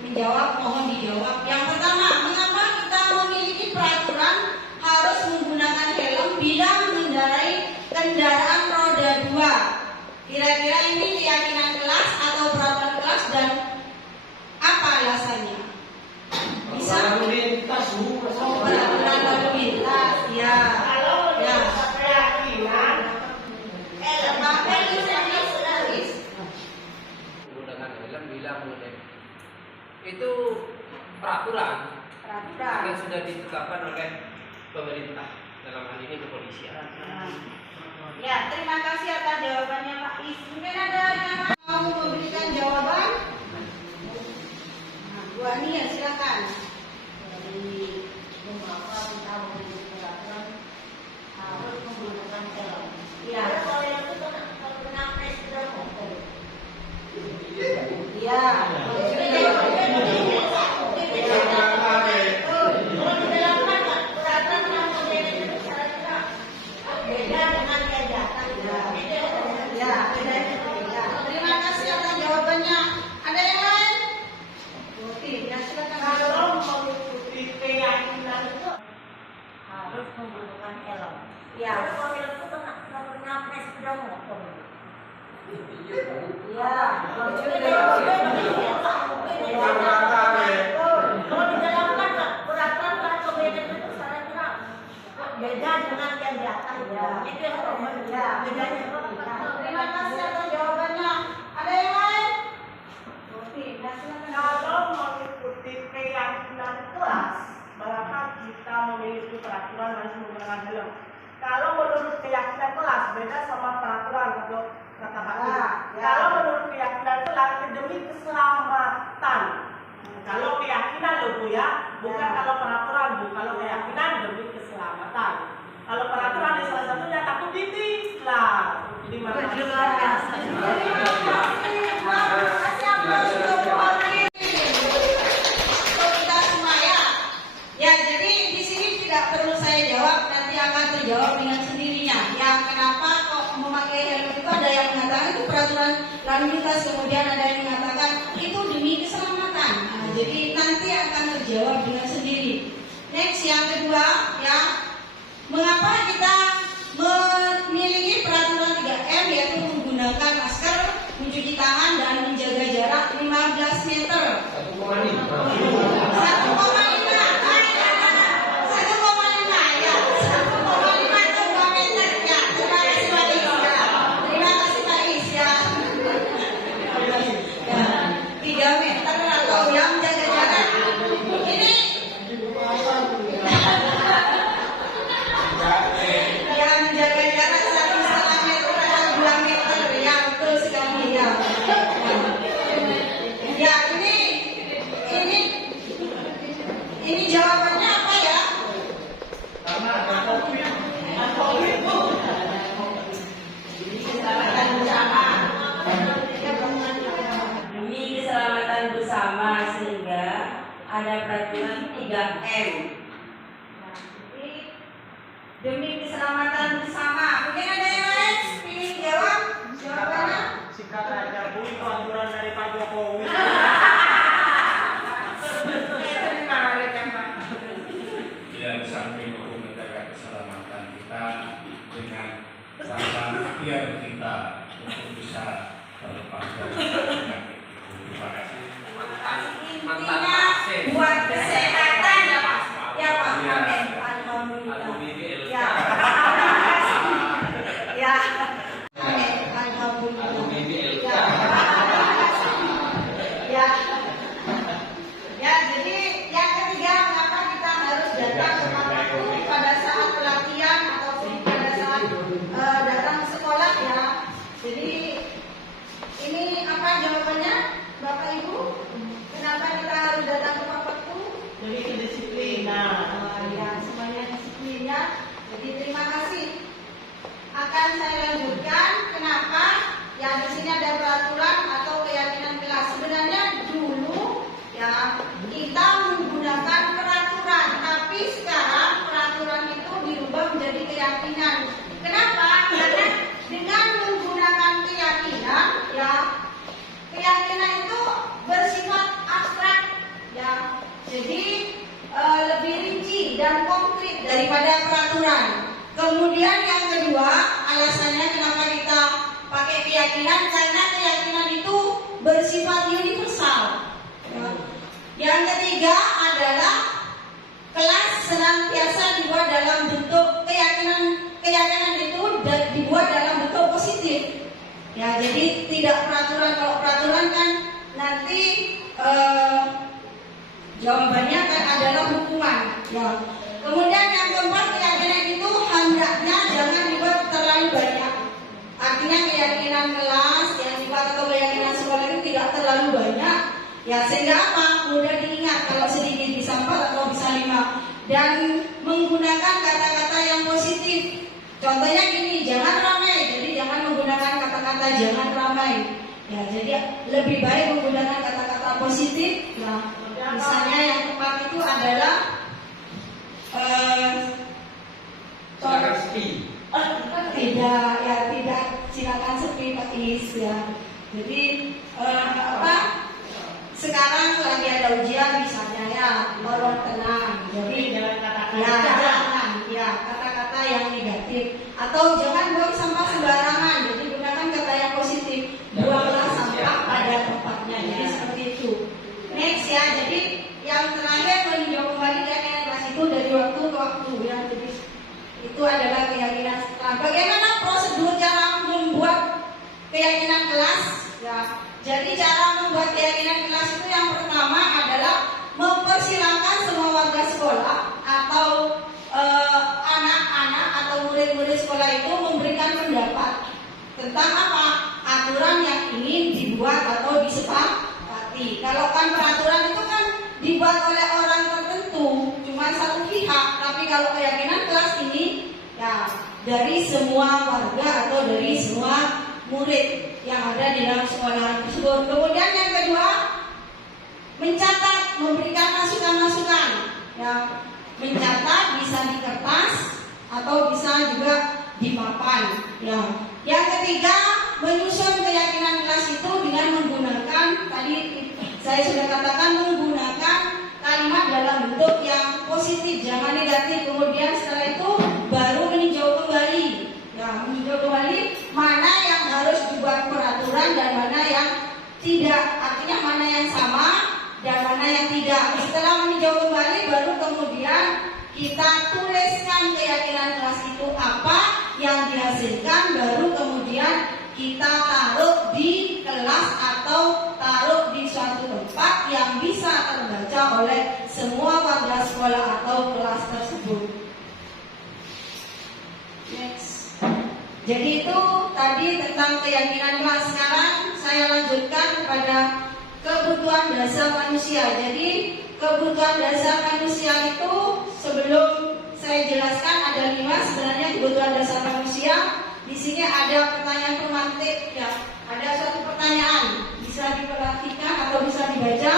menjawab, mohon dijawab. Yang pertama, mengapa kita memiliki peraturan harus menggunakan helm bila mengendarai kendaraan roda 2? Kira-kira ini keyakinan kelas atau peraturan kelas dan apa alasannya? Bisa? Peraturan lalu lintas, ya. Ya. Menggunakan helm bila mengenai itu peraturan yang sudah ditetapkan oleh pemerintah, dalam hal ini kepolisian. Ya, terima kasih atas jawabannya Pak Is. Mungkin ada yang mau memberikan jawaban? Nah, Bu Ani ya, silakan. Dari mengapa kita memiliki peraturan harus menggunakan helm? Ya. Kalau yang itu kena presiden motor. Iya. Terima kasih atas jawabannya. Ada yang lain? Ya, silakan. Kalau mengikuti keyakinan itu harus menggunakan helm. Ya. Kalau helm itu kena presiden motor. Ya. Kalau di dalam kita memiliki peraturan harus menggunakan helm. Kalau menurut keyakinan kelas beda sama peraturan atau kata hakim. Kalau menurut keyakinan kelas demi keselamatan. Kalau keyakinan loh Bu ya, bukan kalau peraturan Bu. Kalau keyakinan demi keselamatan. Kalau peraturan di salah satunya takut titik lah. Jadi luar biasa. Ya, jadi di sini tidak perlu saya jawab, nanti akan terjawab dengan sendirinya. Ya, kenapa kok memakai helm itu ada yang mengatakan itu peraturan lalu lintas, kemudian ada yang mengatakan itu demi keselamatan. Nah, jadi nanti akan terjawab dengan sendiri. Next, yang kedua, ya, mengapa kita memiliki peraturan 3M yaitu menggunakan masker, mencuci tangan dan menjaga jarak 15 meter. 3 meter atau yang jaga jarak ini yang jaga jarak 1,5 meter atau 2 meter, ya betul sekali ya. Ya ini jawabannya apa ya? Karena ada COVID. Demi keselamatan bersama sehingga ada peraturan 3M. Demi keselamatan bersama. Mungkin ada yang lain ingin jawab? Jawabannya? Sikat aja Bu, itu aturan dari Pak Jokowi. Ya, di samping untuk menjaga keselamatan kita dengan saran ikhtiar kita untuk bisa terlepas dari penyakit. Terima kasih. Intinya buat kesehatan ya Pak. Ya Pak. Alhamdulillah. Ya. Ya. Alhamdulillah. Ya. Ya, jadi yang ketiga, mengapa kita harus datang tepat waktu pada saat pelatihan atau pada saat datang ke sekolah ya. Jadi ini apa jawabannya Bapak Ibu? Kenapa kita harus datang tepat waktu? Jadi kedisiplinan. Ya, semuanya disiplin ya. Jadi terima kasih. Akan saya lanjutkan kenapa ya di sini ada peraturan atau keyakinan kelas. Sebenarnya dulu ya kita menggunakan peraturan, tapi sekarang peraturan itu dirubah menjadi keyakinan. Kenapa? Karena dengan menggunakan keyakinan ya keyakinan itu bersifat abstrak ya. Jadi lebih rinci dan konkret daripada peraturan. Kemudian yang kedua, alasannya kenapa kita pakai keyakinan, karena keyakinan itu bersifat universal. Ya. Yang ketiga adalah kelas senantiasa dibuat dalam bentuk keyakinan itu dibuat dalam bentuk positif. Ya, jadi tidak peraturan. Kalau peraturan kan nanti jawabannya kan adalah hukuman. Ya. Kemudian yang keempat, keyakinan itu hendaknya jangan dibuat terlalu banyak. Artinya keyakinan kelas yang dibuat atau keyakinan sekolah itu tidak terlalu banyak. Ya, sehingga apa? Mudah diingat, kalau sedikit bisa 4 atau bisa 5. Dan menggunakan kata-kata yang positif. Contohnya gini, jangan ramai. Jadi jangan menggunakan kata-kata jangan ramai. Ya, jadi lebih baik menggunakan kata-kata positif. Nah, misalnya yang tepat itu adalah silakan sepi. Tidak silakan sepi Pak Is ya. Jadi sekarang lagi ada ujian misalnya ya, tolong tenang. Jadi jangan kata-kata yang negatif atau jangan buang sampah sembarangan. Jadi gunakan kata yang positif. Buanglah sampah pada tempatnya. Jadi seperti itu. Next ya. Jadi yang terakhir meninjau kembali keyakinan kelas itu dari waktu ke waktu ya. Jadi itu adalah keyakinan setelah. Bagaimana prosedur cara membuat keyakinan kelas? Ya. Jadi cara membuat keyakinan kelas itu yang pertama adalah mempersilahkan semua warga sekolah atau tentang apa? Aturan yang ingin dibuat atau disepakati. Kalau kan peraturan itu kan dibuat oleh orang tertentu, cuma satu pihak. Tapi kalau keyakinan kelas ini ya dari semua warga atau dari semua murid yang ada di dalam sekolah tersebut. Kemudian yang kedua, mencatat, memberikan masukan-masukan. Ya, mencatat bisa di kertas atau bisa juga di papan. Ya. Yang ketiga, menyusun keyakinan kelas itu dengan menggunakan, tadi saya sudah katakan, menggunakan kalimat dalam bentuk yang positif, jangan negatif. Kemudian setelah itu baru meninjau kembali. Ya, meninjau kembali mana yang harus dibuat peraturan dan mana yang tidak. Artinya mana yang sama dan mana yang tidak. Setelah meninjau kembali baru kemudian kita tuliskan keyakinan kelas itu apa yang dihasilkan, baru kemudian kita taruh di kelas atau taruh di suatu tempat yang bisa terbaca oleh semua warga sekolah atau kelas tersebut. Next. Jadi itu tadi tentang keyakinan kelas. Sekarang saya lanjutkan kepada kebutuhan dasar manusia. Jadi kebutuhan dasar manusia itu sebelum saya jelaskan ada 5 sebenarnya kebutuhan dasar manusia. Di sini ada pertanyaan pemantik, ya. Ada suatu pertanyaan bisa diperhatikan atau bisa dibaca.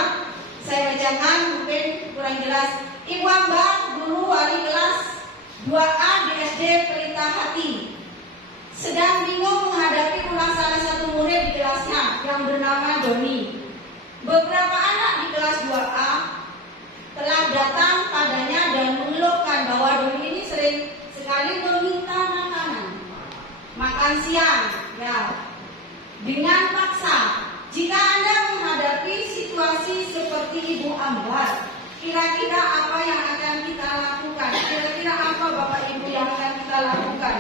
Saya bacakan mungkin kurang jelas. Ibu Amba, guru wali kelas 2A di SD Pelita Hati, sedang bingung menghadapi ulang salah satu murid di kelasnya yang bernama Doni. Beberapa anak di kelas 2A telah datang padanya dan mengeluhkan bahwa Doni ini sering sekali meminta makan siang, ya, dengan paksa. Jika Anda menghadapi situasi seperti Ibu Ambar, kira-kira apa yang akan kita lakukan? Kira-kira apa Bapak Ibu yang akan kita lakukan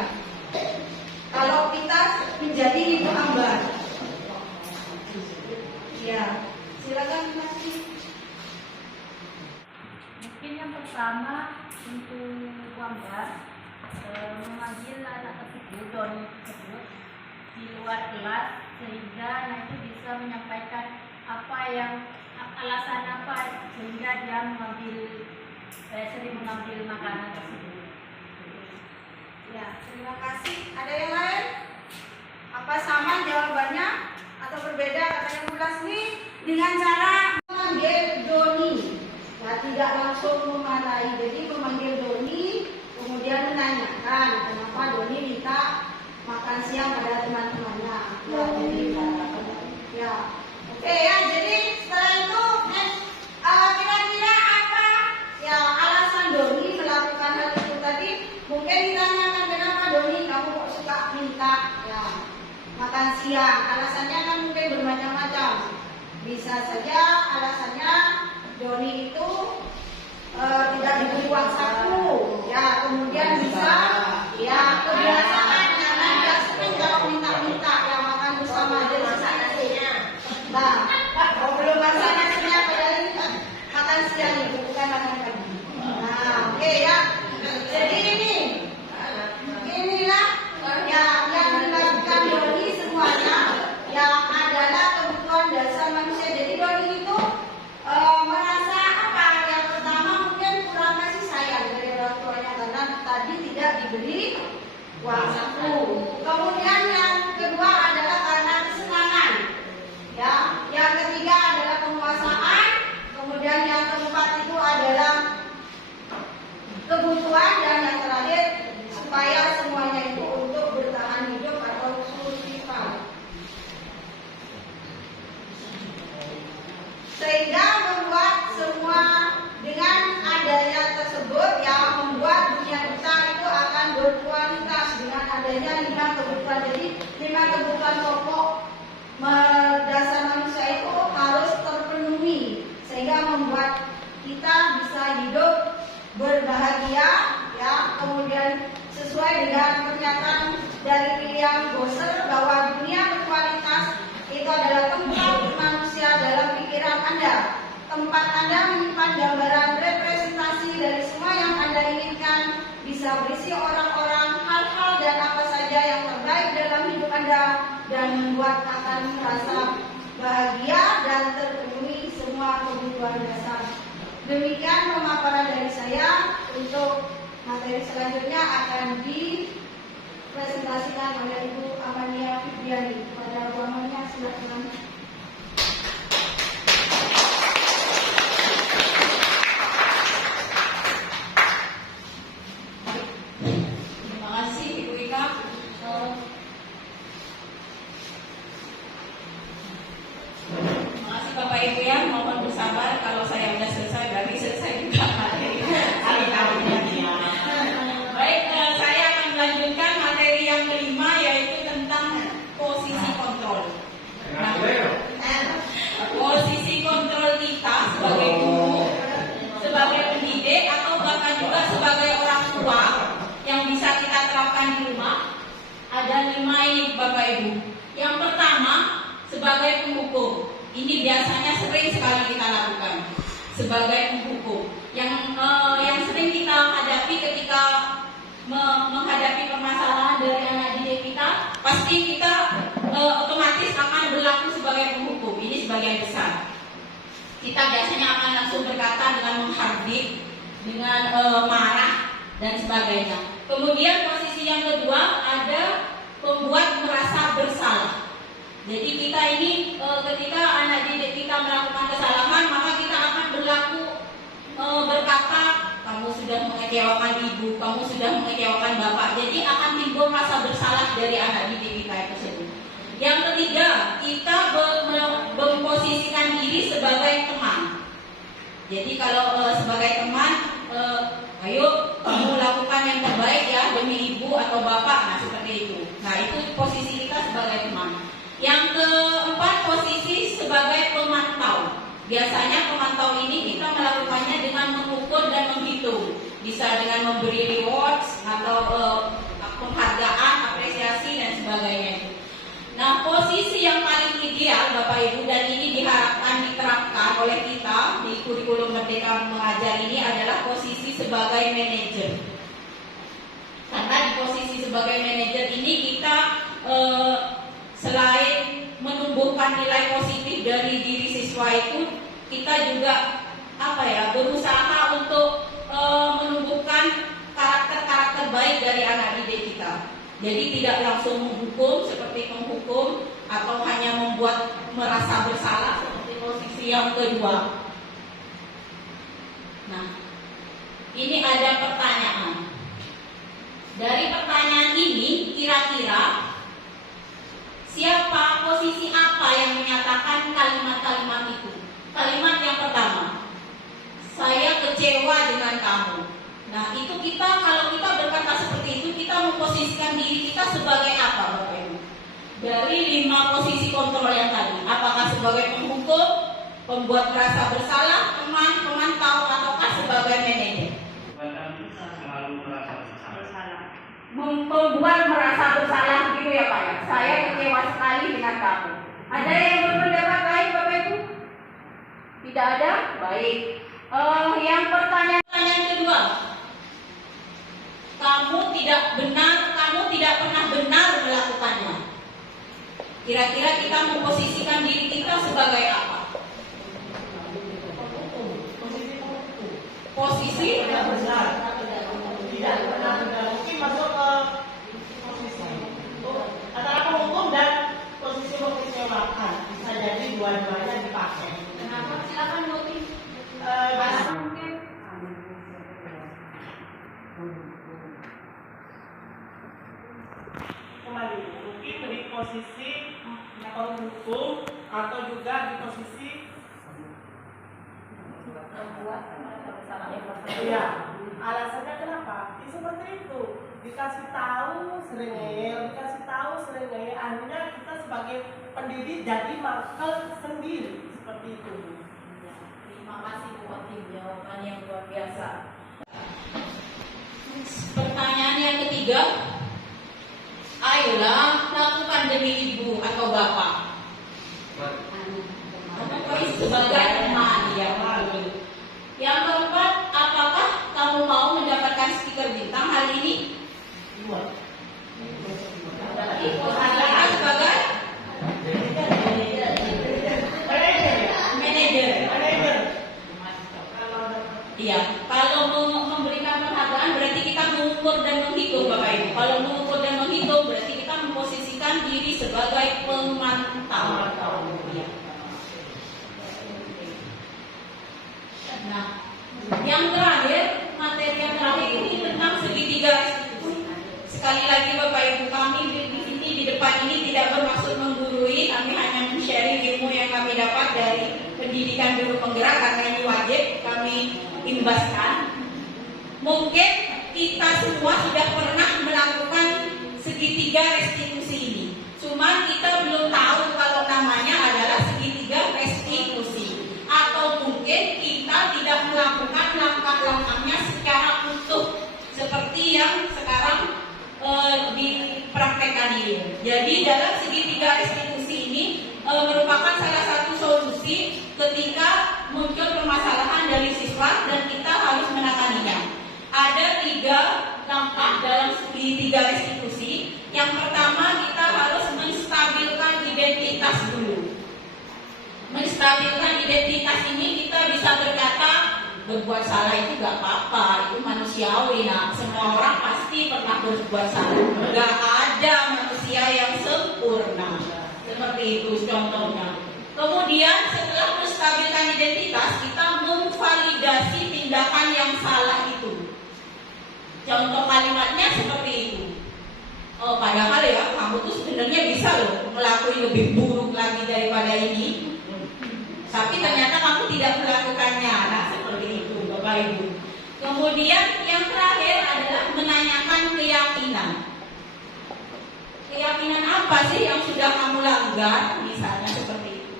kalau kita menjadi Ibu Ambar? Ya, silakan Mas. Mungkin yang pertama untuk Ibu Ambar memanggil anak tersebut, Doni tersebut, di luar kelas sehingga anak itu bisa menyampaikan apa yang alasan apa sehingga dia sering mengambil makanan tersebut. Ya, terima kasih. Ada yang lain? Apa sama jawabannya atau berbeda? Katanya Bu Lasmi dengan cara memanggil Doni. Nah, tidak langsung memarahi, jadi memanggil Doni. Kemudian menanyakan kenapa Doni minta makan siang pada teman-temannya. Ya, jadi ya, oke ya. Jadi setelah itu kira-kira apa ya alasan Doni melakukan hal itu tadi? Mungkin ditanyakan kenapa Doni kamu kok suka minta ya makan siang? Alasannya kan mungkin bermacam-macam. Bisa saja alasannya Doni itu tidak diberi uang saku, ya, kemudian bisa ya kebiasaan karena dia sering kalau minta-minta ya makan bersama dia sisanya. Nah, belum masa nasinya padahal ini makan siang itu bukan makan pagi. Nah, oke ya. Jadi inilah ya yang dilakukan Doni semuanya yang adalah kebutuhan dasar manusia. Jadi Doni itu merasa apa? Yang pertama mungkin kurang kasih sayang dari orang tuanya karena tadi tidak diberi uang saku. Kemudian yang kedua adalah karena kesenangan. Ya, yang ketiga adalah penguasaan. Kemudian yang keempat itu adalah kebutuhan dan yang terakhir supaya semuanya itu untuk bertahan hidup atau survival. Sehingga membuat semua dengan adanya tersebut yang membuat dunia kita itu akan berkualitas dengan adanya 5 kebutuhan. Jadi 5 kebutuhan pokok dasar manusia itu harus terpenuhi sehingga membuat kita bisa hidup berbahagia ya. Kemudian sesuai dengan pernyataan dari William Gosser bahwa dunia berkualitas itu adalah tempat manusia dalam pikiran Anda. Tempat Anda menyimpan gambaran representasi dari semua yang Anda inginkan, bisa berisi orang-orang, hal-hal dan apa saja yang terbaik dalam hidup Anda dan membuat akan merasa bahagia dan terpenuhi semua kebutuhan dasar. Demikian pemaparan dari saya. Untuk materi selanjutnya akan dipresentasikan oleh Ibu Amania Fitriani. Pada Bu Amania, silakan. Terima kasih Ibu Ika. Terima kasih Bapak Ibu ya, mohon bersabar kalau saya sudah selesai, berarti selesai juga materi hari-harinya. Baik, saya akan melanjutkan materi yang kelima, yaitu tentang posisi kontrol. Nah, posisi kontrol kita sebagai guru, sebagai pendidik, atau bahkan juga sebagai orang tua yang bisa kita terapkan di rumah, ada 5 ini Bapak Ibu. Yang pertama, sebagai penghukum. Ini biasanya sering sekali kita lakukan sebagai penghukum. Yang sering kita hadapi ketika menghadapi permasalahan dari anak didik kita, pasti kita otomatis akan berlaku sebagai penghukum. Ini sebagian besar. Kita biasanya akan langsung berkata dengan menghardik, dengan marah dan sebagainya. Kemudian posisi yang kedua ada pembuat merasa bersalah. Jadi kita ini ketika anak didik kita melakukan kesalahan, maka kita akan berlaku berkata, kamu sudah mengecewakan ibu, kamu sudah mengecewakan bapak. Jadi akan timbul rasa bersalah dari anak didik kita tersebut. Yang ketiga, kita memposisikan diri sebagai teman. Jadi kalau sebagai teman, ayo kamu lakukan yang terbaik ya demi ibu atau bapak, nah seperti itu. Nah itu posisi kita sebagai teman. Yang keempat, posisi sebagai pemantau. Biasanya pemantau ini kita melakukannya dengan mengukur dan menghitung. Bisa dengan memberi rewards atau penghargaan, apresiasi dan sebagainya. Nah, posisi yang paling ideal Bapak Ibu, dan ini diharapkan diterapkan oleh kita di kurikulum Merdeka Mengajar ini, adalah posisi sebagai manajer. Karena di posisi sebagai manajer ini kita selain menumbuhkan nilai positif dari diri siswa itu, kita juga berusaha untuk menumbuhkan karakter-karakter baik dari anak didik kita. Jadi tidak langsung menghukum seperti penghukum atau hanya membuat merasa bersalah seperti posisi yang kedua. Nah, ini ada pertanyaan. Dari pertanyaan ini kira-kira siapa, posisi apa yang menyatakan kalimat-kalimat itu? Kalimat yang pertama, saya kecewa dengan kamu. Nah itu kita, kalau kita berkata seperti itu, kita memposisikan diri kita sebagai apa Bapak Ibu? Dari 5 posisi kontrol yang tadi, apakah sebagai penghukum, pembuat merasa bersalah, teman, pemantau, ataukah sebagai manajer? Membuat merasa bersalah gitu ya Pak ya. Saya kecewa sekali dengan kamu. Ada yang berpendapat lain Bapak Ibu? Tidak ada? Baik. Yang pertanyaan kedua, kamu tidak pernah benar melakukannya. Kira-kira kita memposisikan diri kita sebagai apa? Posisi tidak benar. Tidak benar. Mungkin masuk ke posisi antara penghukum dan posisi mengecewakan. Bisa jadi dua-duanya dipakai. Kenapa? Silakan motif. Mungkin kembali mungkin di posisi penghukum atau juga di posisi Membuat bersalah. iya. Alasannya kenapa? Seperti itu. Dikasih tahu sering ngeyel, akhirnya kita sebagai pendidik jadi mangkel sendiri seperti itu. Terima kasih Bu Tim, jawaban yang luar biasa. Pertanyaan yang ketiga, ayolah lakukan demi ibu atau bapak. Sebagai teman ya. Yang keempat, apakah kamu mau mendapatkan stiker bintang hari ini? Pertanyaan Iya, kalau memberikan penghargaan berarti kita mengukur dan menghitung Bapak Ibu. Kalau mengukur dan menghitung berarti kita memposisikan diri sebagai pemantau. Ya. Nah, yang terakhir, materi yang terakhir ini tentang segitiga restitusi. Sekali lagi Bapak Ibu, kami di sini di depan ini tidak bermaksud menggurui, kami hanya men-sharing ilmu yang kami dapat dari pendidikan guru penggerak karena ini wajib kami imbaskan. Mungkin kita semua sudah pernah melakukan segitiga restitusi ini. Cuma kita belum tahu kalau namanya adalah segitiga restitusi. Atau mungkin kita tidak melakukan langkah-langkahnya secara utuh seperti yang sekarang dipraktekkan ini. Jadi dalam segitiga restitusi ini merupakan salah satu solusi ketika muncul permasalahan dari siswa dan kita harus menanganinya. Ada 3 langkah dalam segitiga restitusi. Yang pertama, kita harus menstabilkan identitas dulu. Menstabilkan identitas ini kita bisa berkata berbuat salah itu gak apa-apa, itu manusiawi. Nah, semua orang pasti pernah berbuat salah. Gak ada manusia yang sempurna. Seperti itu contohnya. Kemudian setelah menstabilkan identitas, kita memvalidasi tindakan yang salah itu. Contoh kalimatnya seperti itu. Oh, padahal ya, kamu tuh sebenarnya bisa loh melakukan lebih buruk lagi daripada ini. Tapi ternyata kamu tidak melakukannya. Nah, seperti itu Bapak Ibu. Kemudian yang terakhir adalah menanyakan keyakinan. Keyakinan apa sih yang sudah kamu langgar? Misalnya seperti itu.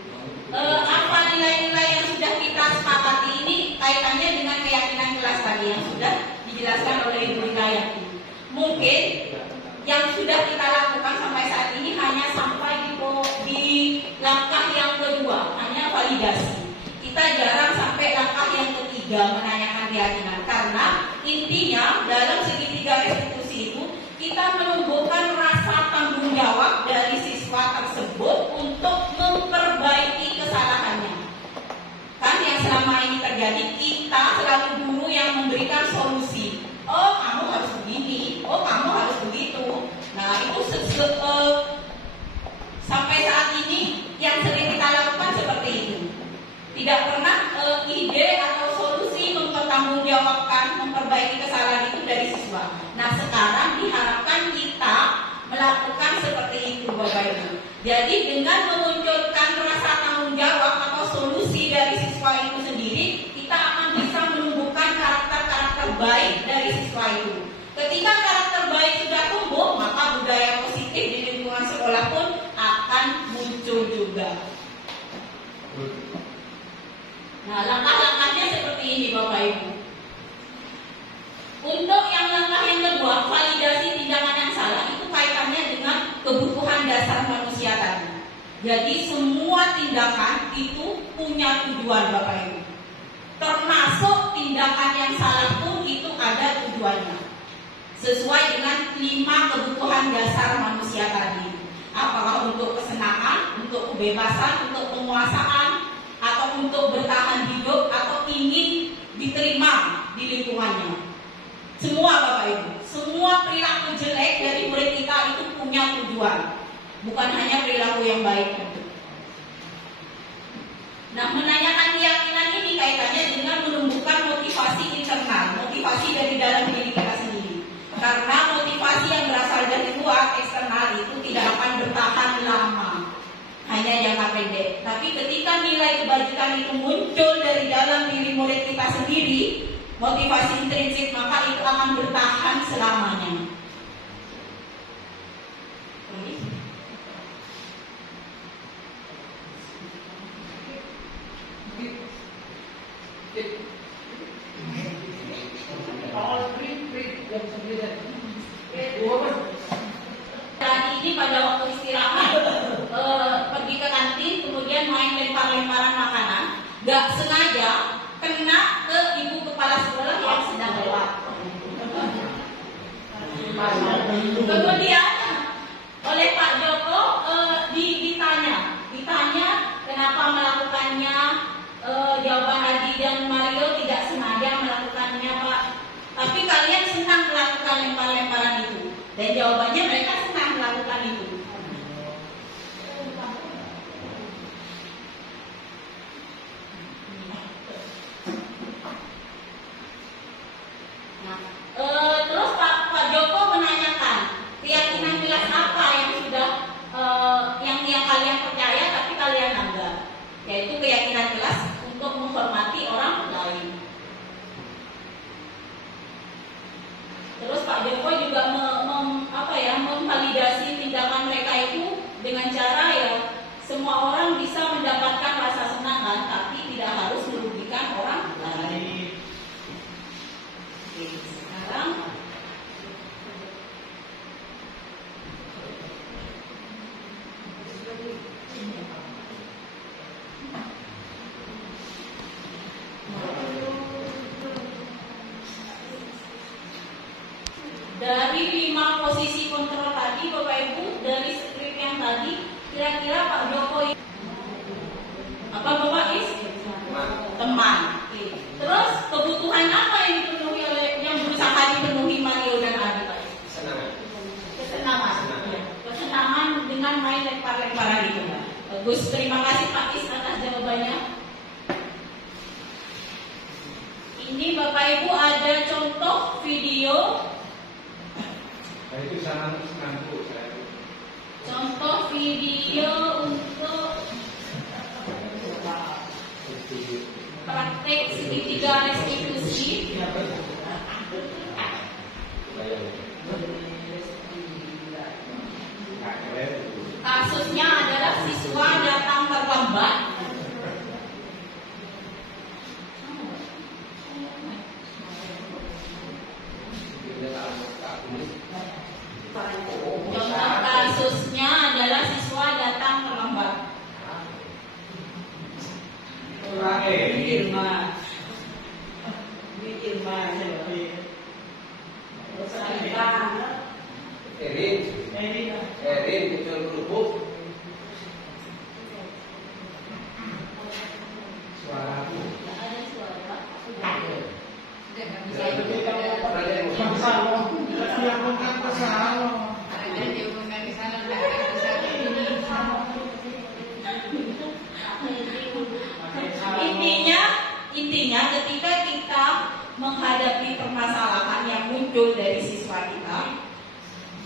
Apa nilai-nilai yang sudah kita sepakati ini kaitannya dengan keyakinan kelas tadi yang sudah dijelaskan oleh Ibu Hidayati. Mungkin yang sudah kita lakukan sampai saat ini hanya sampai di langkah yang kedua, hanya validasi. Kita jarang sampai langkah yang ketiga, menanyakan keyakinan. Karena intinya dalam segitiga restitusi itu kita menumbuhkan rasa tanggung jawab dari siswa tersebut untuk memperbaiki kesalahannya. Kan yang selama ini terjadi, kita selalu guru yang memberikan solusi. Oh, kamu harus begini. Oh, kamu harus begitu. Nah, itu sampai saat ini yang sering kita lakukan seperti itu. Tidak pernah ide atau solusi mempertanggungjawabkan, memperbaiki kesalahan itu dari siswa. Nah, sekarang diharapkan kita melakukan seperti itu Bapak Ibu. Jadi dengan memunculkan rasa tanggung jawab atau solusi dari siswa itu sendiri, kita akan bisa menumbuhkan karakter-karakter baik dari siswa itu. Ketika karakter baik sudah tumbuh, maka budaya positif di lingkungan sekolah pun akan muncul juga. Nah, langkah-langkahnya seperti ini Bapak Ibu. Untuk yang langkah yang kedua, validasi tindakan yang salah, itu kaitannya dengan kebutuhan dasar manusia tadi. Jadi semua tindakan itu punya tujuan Bapak Ibu. Termasuk tindakan yang salah pun itu ada tujuannya. Sesuai dengan 5 kebutuhan dasar manusia tadi. Apakah untuk kesenangan, untuk kebebasan, untuk penguasaan, atau untuk bertahan hidup, atau ingin diterima di lingkungannya. Semua Bapak Ibu, semua perilaku jelek dari murid kita itu punya tujuan. Bukan hanya perilaku yang baik. Nah, menanyakan keyakinan ini kaitannya dengan menumbuhkan motivasi internal, motivasi dari dalam diri kita sendiri. Karena motivasi yang berasal dari luar, eksternal itu tidak akan bertahan lama, hanya jangka pendek. Tapi ketika nilai kebajikan itu muncul dari dalam diri murid kita sendiri, motivasi intrinsik, maka itu akan bertahan selamanya. Tadi ini pada waktu istirahat pergi ke kantin, kemudian main lempar-lemparan makanan, gak sengaja kena ke ibu kepala sekolah yang sedang lewat. Kemudian oleh Pak Joko ditanya kenapa melakukannya. Jawaban Haji dan Mario tidak sengaja melakukan jawabannya mereka senang melakukan itu. Nah, terus Pak Joko menanyakan keyakinan kelas apa yang sudah yang kalian percaya tapi kalian anggap, yaitu keyakinan kelas untuk menghormati orang lain. Terus Pak Joko juga memvalidasi tindakan mereka itu dengan cara ya semua orang bisa mendapatkan rasa senang kan, tapi tidak harus merugikan orang lain. Oke, sekarang dari 5 posisi kontrol tadi, Bapak Ibu, dari skrip yang tadi, kira-kira Pak Jokowi apa Bapak Is? Teman. Oke. Terus kebutuhan apa yang dipenuhi oleh yang berusaha dipenuhi Mario dan Adi, Pak? Kesenangan. Kesenangan dengan main lempar-lemparan itu. Bagus, terima kasih Pak Is atas jawabannya. Ini Bapak Ibu ada contoh video. Itu sangat mengantuk saya. Contoh video untuk praktek segitiga restitusi. Kasusnya adalah siswa datang terlambat. Contoh kasusnya adalah siswa datang terlambat. Erin muncul kerupuk. Suaraku. Ada suara. Intinya ketika kita menghadapi permasalahan yang muncul dari siswa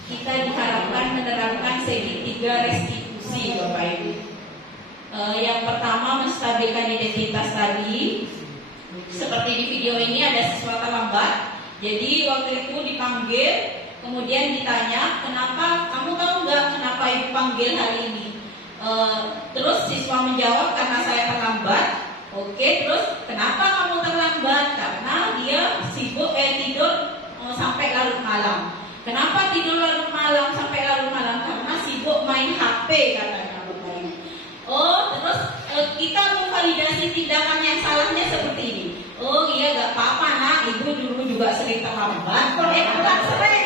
kita diharapkan menerapkan segitiga restitusi, Bapak Ibu. Yang pertama, menstabilkan identitas tadi. Seperti di video ini ada siswa terlambat. Jadi waktu itu dipanggil, kemudian ditanya, kenapa, kamu tahu nggak kenapa ibu panggil hari ini? Terus siswa menjawab, karena saya terlambat. Oke, terus kenapa kamu terlambat? Karena dia sibuk tidur sampai larut malam. Kenapa tidur larut malam sampai larut malam? Karena sibuk main HP katanya. Oh, terus kita memvalidasi tindakan yang salahnya seperti ini. Oh iya, gak apa-apa nak, ibu dulu juga sering terlambat. Bukan sering,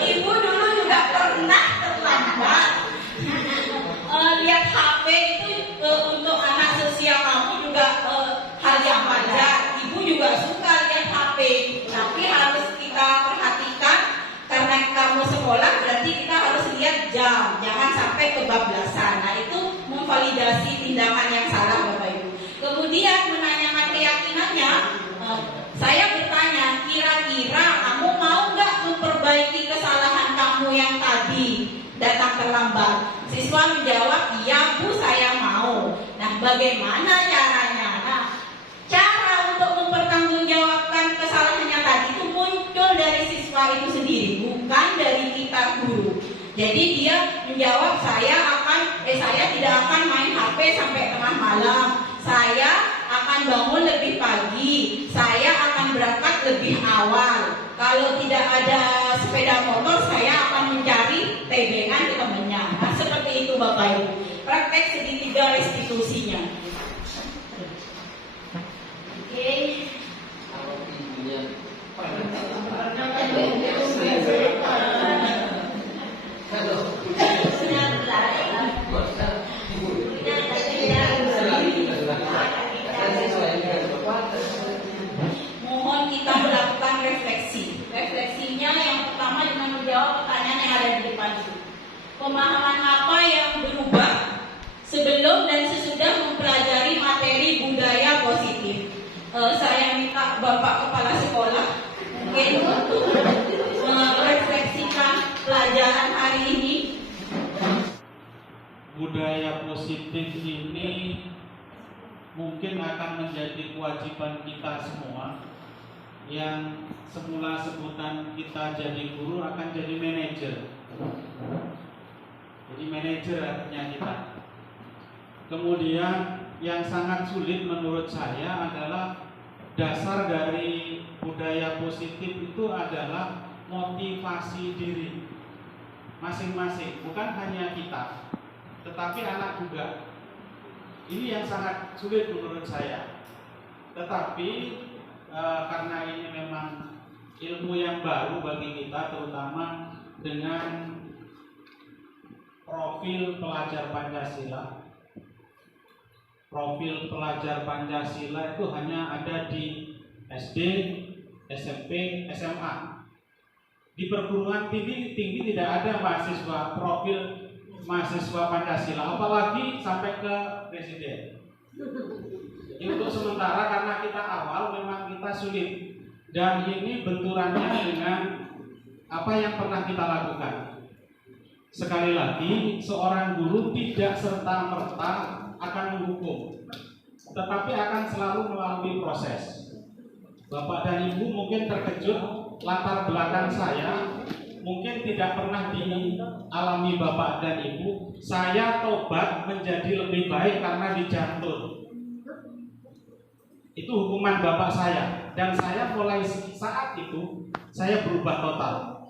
ibu dulu juga pernah terlambat. Lihat HP itu untuk anak seusia kamu juga hal yang wajar. Ibu juga suka lihat HP, tapi harus kita perhatikan karena kamu sekolah berarti kita harus lihat jam, jangan sampai kebablasan. Nah itu memvalidasi tindakan yang salah, Bapak Ibu. Kemudian menanyakan keyakinannya, saya bertanya, kira-kira kamu mau nggak memperbaiki kesalahan kamu yang tadi datang terlambat? Siswa menjawab, iya Bu, saya mau. Nah, bagaimana caranya? Nah, cara untuk mempertanggungjawabkan kesalahannya tadi itu muncul dari siswa itu sendiri, bukan dari kita guru. Jadi dia menjawab, saya tidak akan main HP sampai tengah malam. Saya akan bangun lebih pagi. Saya akan berangkat lebih awal. Kalau tidak ada sepeda motor, saya akan mencari tebengan ke temannya. Nah, seperti itu Bapak Ibu. Praktek segitiga restitusinya. Oke. Kalau ibunya mohon kita melakukan refleksi. Refleksinya yang pertama dengan menjawab pertanyaan yang ada di pemahaman apa yang berubah sebelum dan sesudah mempelajari materi budaya positif. Saya minta Bapak Kepala Sekolah mungkin untuk merefleksikan pelajaran hari ini. Budaya positif ini mungkin akan menjadi kewajiban kita semua. Yang semula sebutan kita jadi guru akan jadi manajer. Jadi manajer artinya kita. Kemudian yang sangat sulit menurut saya adalah dasar dari budaya positif itu adalah motivasi diri masing-masing, bukan hanya kita, tetapi anak juga. Ini yang sangat sulit menurut saya. Tetapi karena ini memang ilmu yang baru bagi kita, terutama dengan profil pelajar Pancasila. Profil pelajar Pancasila itu hanya ada di SD, SMP, SMA. Di perguruan tinggi tidak ada profil mahasiswa Pancasila, apalagi sampai ke presiden. Jadi untuk sementara karena kita awal memang kita sulit, dan ini benturannya dengan apa yang pernah kita lakukan. Sekali lagi, seorang guru tidak serta-merta akan menghukum, tetapi akan selalu melalui proses. Bapak dan Ibu mungkin terkejut, latar belakang saya mungkin tidak pernah dialami Bapak dan Ibu. Saya tobat menjadi lebih baik karena dijantur. Itu hukuman bapak saya, dan saya mulai saat itu saya berubah total.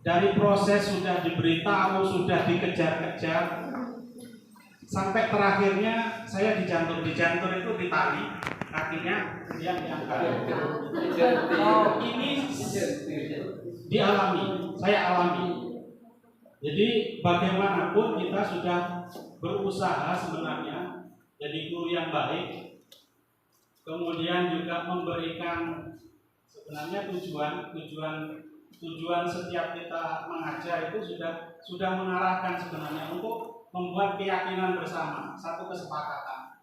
Dari proses sudah diberitahu, sudah dikejar-kejar, sampai terakhirnya saya dijantur. Dijantur itu ditali kakinya yang diangkat. Ini dialami, saya alami. Jadi bagaimanapun kita sudah berusaha sebenarnya jadi guru yang baik. Kemudian juga memberikan sebenarnya tujuan setiap kita mengajar itu sudah mengarahkan sebenarnya untuk membuat keyakinan bersama, satu kesepakatan.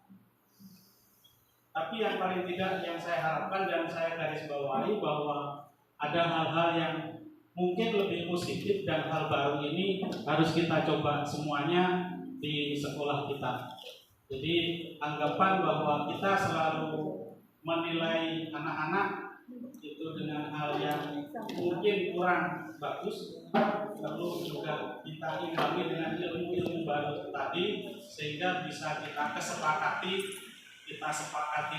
Tapi yang paling tidak yang saya harapkan dan saya garis bawahi bahwa ada hal-hal yang mungkin lebih positif, dan hal baru ini harus kita coba semuanya di sekolah kita. Jadi anggapan bahwa kita selalu menilai anak-anak itu dengan hal yang mungkin kurang bagus, perlu juga kita imbangi dengan ilmu-ilmu baru tadi, sehingga bisa kita sepakati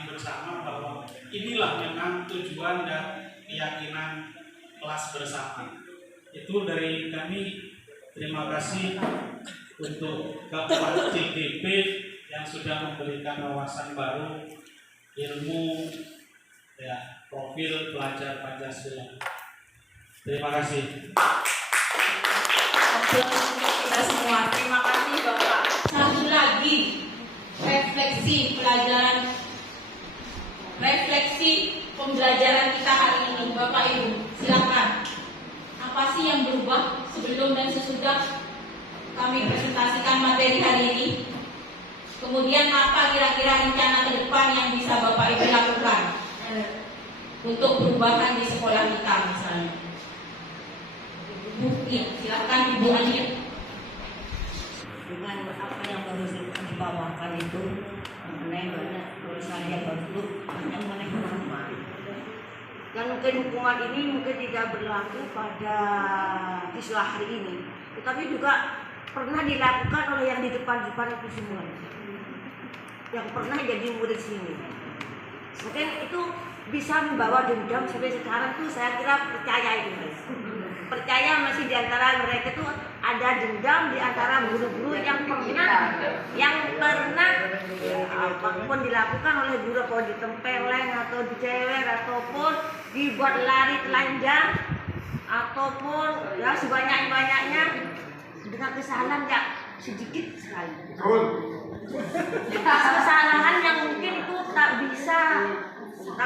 bersama bahwa inilah memang tujuan dan keyakinan kelas bersama. Itu dari kami. Terima kasih untuk Bapak CDP yang sudah memberikan wawasan baru, ilmu profil pelajar Pancasila. Terima kasih. Kita semua terima kasih Bapak. Satu lagi refleksi pembelajaran kita hari ini, Bapak Ibu, silakan. Apa sih yang berubah sebelum dan sesudah kami presentasikan materi hari ini? Kemudian apa kira-kira rencana ke depan yang bisa Bapak Ibu lakukan untuk perubahan di sekolah kita misalnya? Ya, silakan Ibu Ania. Dengan apa yang baru dibawakan itu mengenai banyak tulisan yang bagus, yang mengenai hukuman. Dan mungkin hukuman ini mungkin tidak berlaku pada istilah hari ini, tetapi juga pernah dilakukan oleh yang di depan-depan itu semua, yang pernah jadi murid sini. Mungkin itu bisa membawa dendam sampai sekarang tuh, saya kira percaya itu guys. Percaya masih diantara mereka tuh ada dendam di antara guru-guru yang pernah apapun dilakukan oleh guru, kalau ditempeleng atau dicewer ataupun dibuat lari telanjang ataupun ya sebanyak-banyaknya dengan kesalahan ya sedikit sekali. Kesalahan yang mungkin itu tak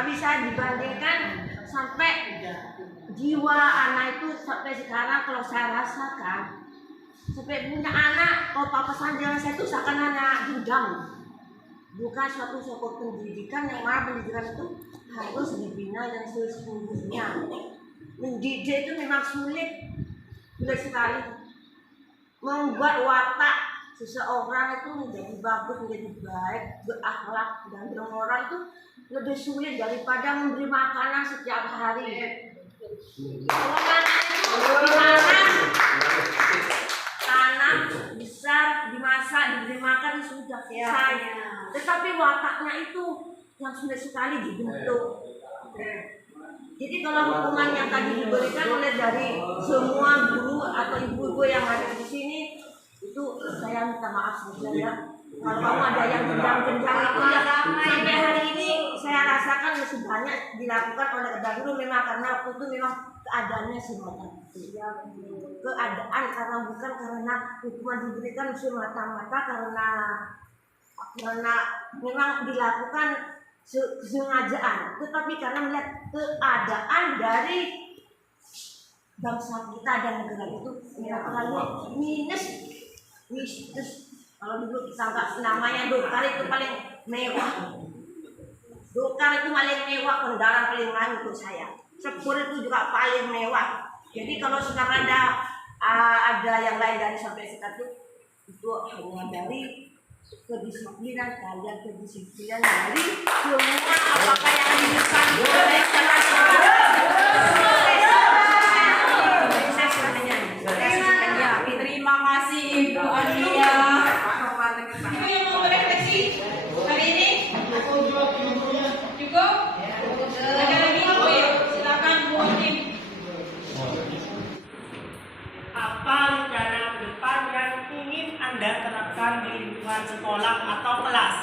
bisa dibandingkan sampai jiwa anak itu sampai sekarang kalau saya rasakan sampai punya anak, kalau papa sanjang saya itu seakan hanya dendam. Bukan suatu pendidikan yang mana pendidikan itu harus dibina yang sesungguhnya. Mendidik itu memang sulit sekali. Membuat watak seseorang itu menjadi bagus, menjadi baik, berakhlak dan bermoral itu lebih sulit daripada memberi makanan setiap hari. Kalau makanan itu tanam besar, dimasak, diberi makan sudah selesai. Tetapi wataknya itu yang sulit sekali dibentuk. Jadi kalau hukuman yang tadi diberikan oleh dari semua guru atau ibu-ibu yang ada di sini, itu saya minta maaf saja ya. Kalau kamu ada yang gendang-gendang itu ya, sampai hari ini saya rasakan masih banyak dilakukan oleh dahulu memang karena waktu itu memang keadaannya semacam itu. Keadaan karena bukan karena hukuman diberikan semata-mata karena memang dilakukan kesengajaan, tetapi karena melihat keadaan dari bangsa kita dan negara itu terlalu minus. Kalau dulu kita nggak namanya dokar itu paling mewah. Dokar itu paling mewah, kendaraan paling mahal untuk saya. Sepur itu juga paling mewah. Jadi kalau sekarang ada yang lain dari sampai sekarang itu hanya dari kedisiplinan kalian, kedisiplinan dari semua apakah yang dilakukan oleh Terima kasih Ibu Adia. Ibu yang mau berefleksi hari ini? Cukup? Ada lagi apa ya? Silakan Bu Hakim. Apa rencana ke depan yang ingin Anda terapkan di lingkungan sekolah atau kelas?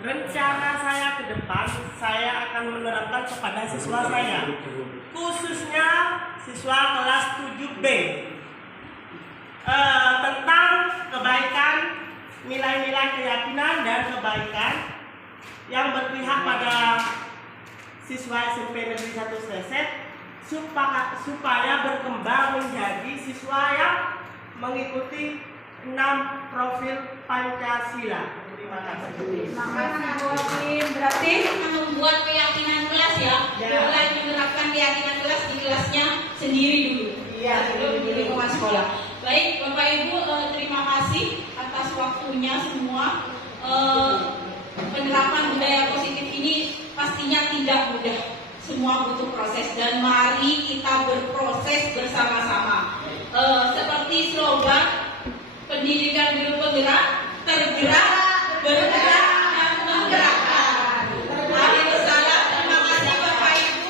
Rencana saya ke depan, saya akan menerapkan kepada siswa saya, khususnya siswa kelas 7B, tentang kebaikan, nilai-nilai keyakinan dan kebaikan yang berpihak pada siswa SMP Negeri 1 Sleset supaya berkembang menjadi siswa yang mengikuti 6 profil Pancasila. Terima kasih. Terima kasih Bu Hakim. Berarti membuat keyakinan kelas ya, mulai menerapkan keyakinan kelas di kelasnya sendiri dulu. Iya, di lingkungan sekolah. Baik, Bapak Ibu, terima kasih atas waktunya semua. Penerapan budaya positif ini pastinya tidak mudah. Semua butuh proses dan mari kita berproses bersama-sama. Seperti slogan pendidikan guru penggerak, tergerak, bergerak, dan menggerakkan. Akhir salam, terima kasih Bapak Ibu.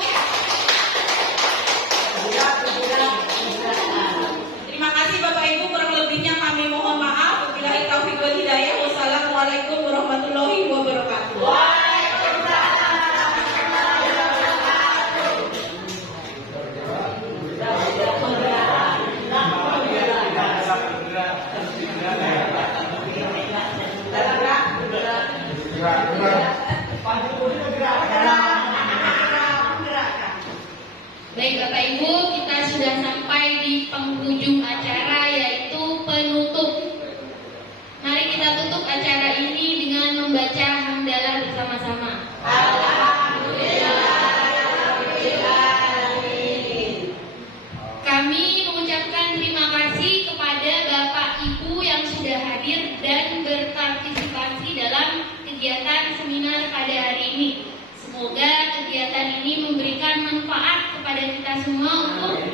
Terima kasih Bapak Ibu, kurang lebihnya kami mohon maaf. Wabillahi taufiq wal hidayah. Wassalamualaikum warahmatullahi wabarakatuh. Baik Bapak Ibu, kita sudah sampai di penghujung acara yaitu penutup. Mari kita tutup acara ini dengan membaca hamdalah bersama-sama. Kami mengucapkan terima kasih kepada Bapak Ibu yang sudah hadir dan berpartisipasi dalam kegiatan seminar pada hari ini. Semoga kegiatan ini memberikan manfaat kepada kita semua untuk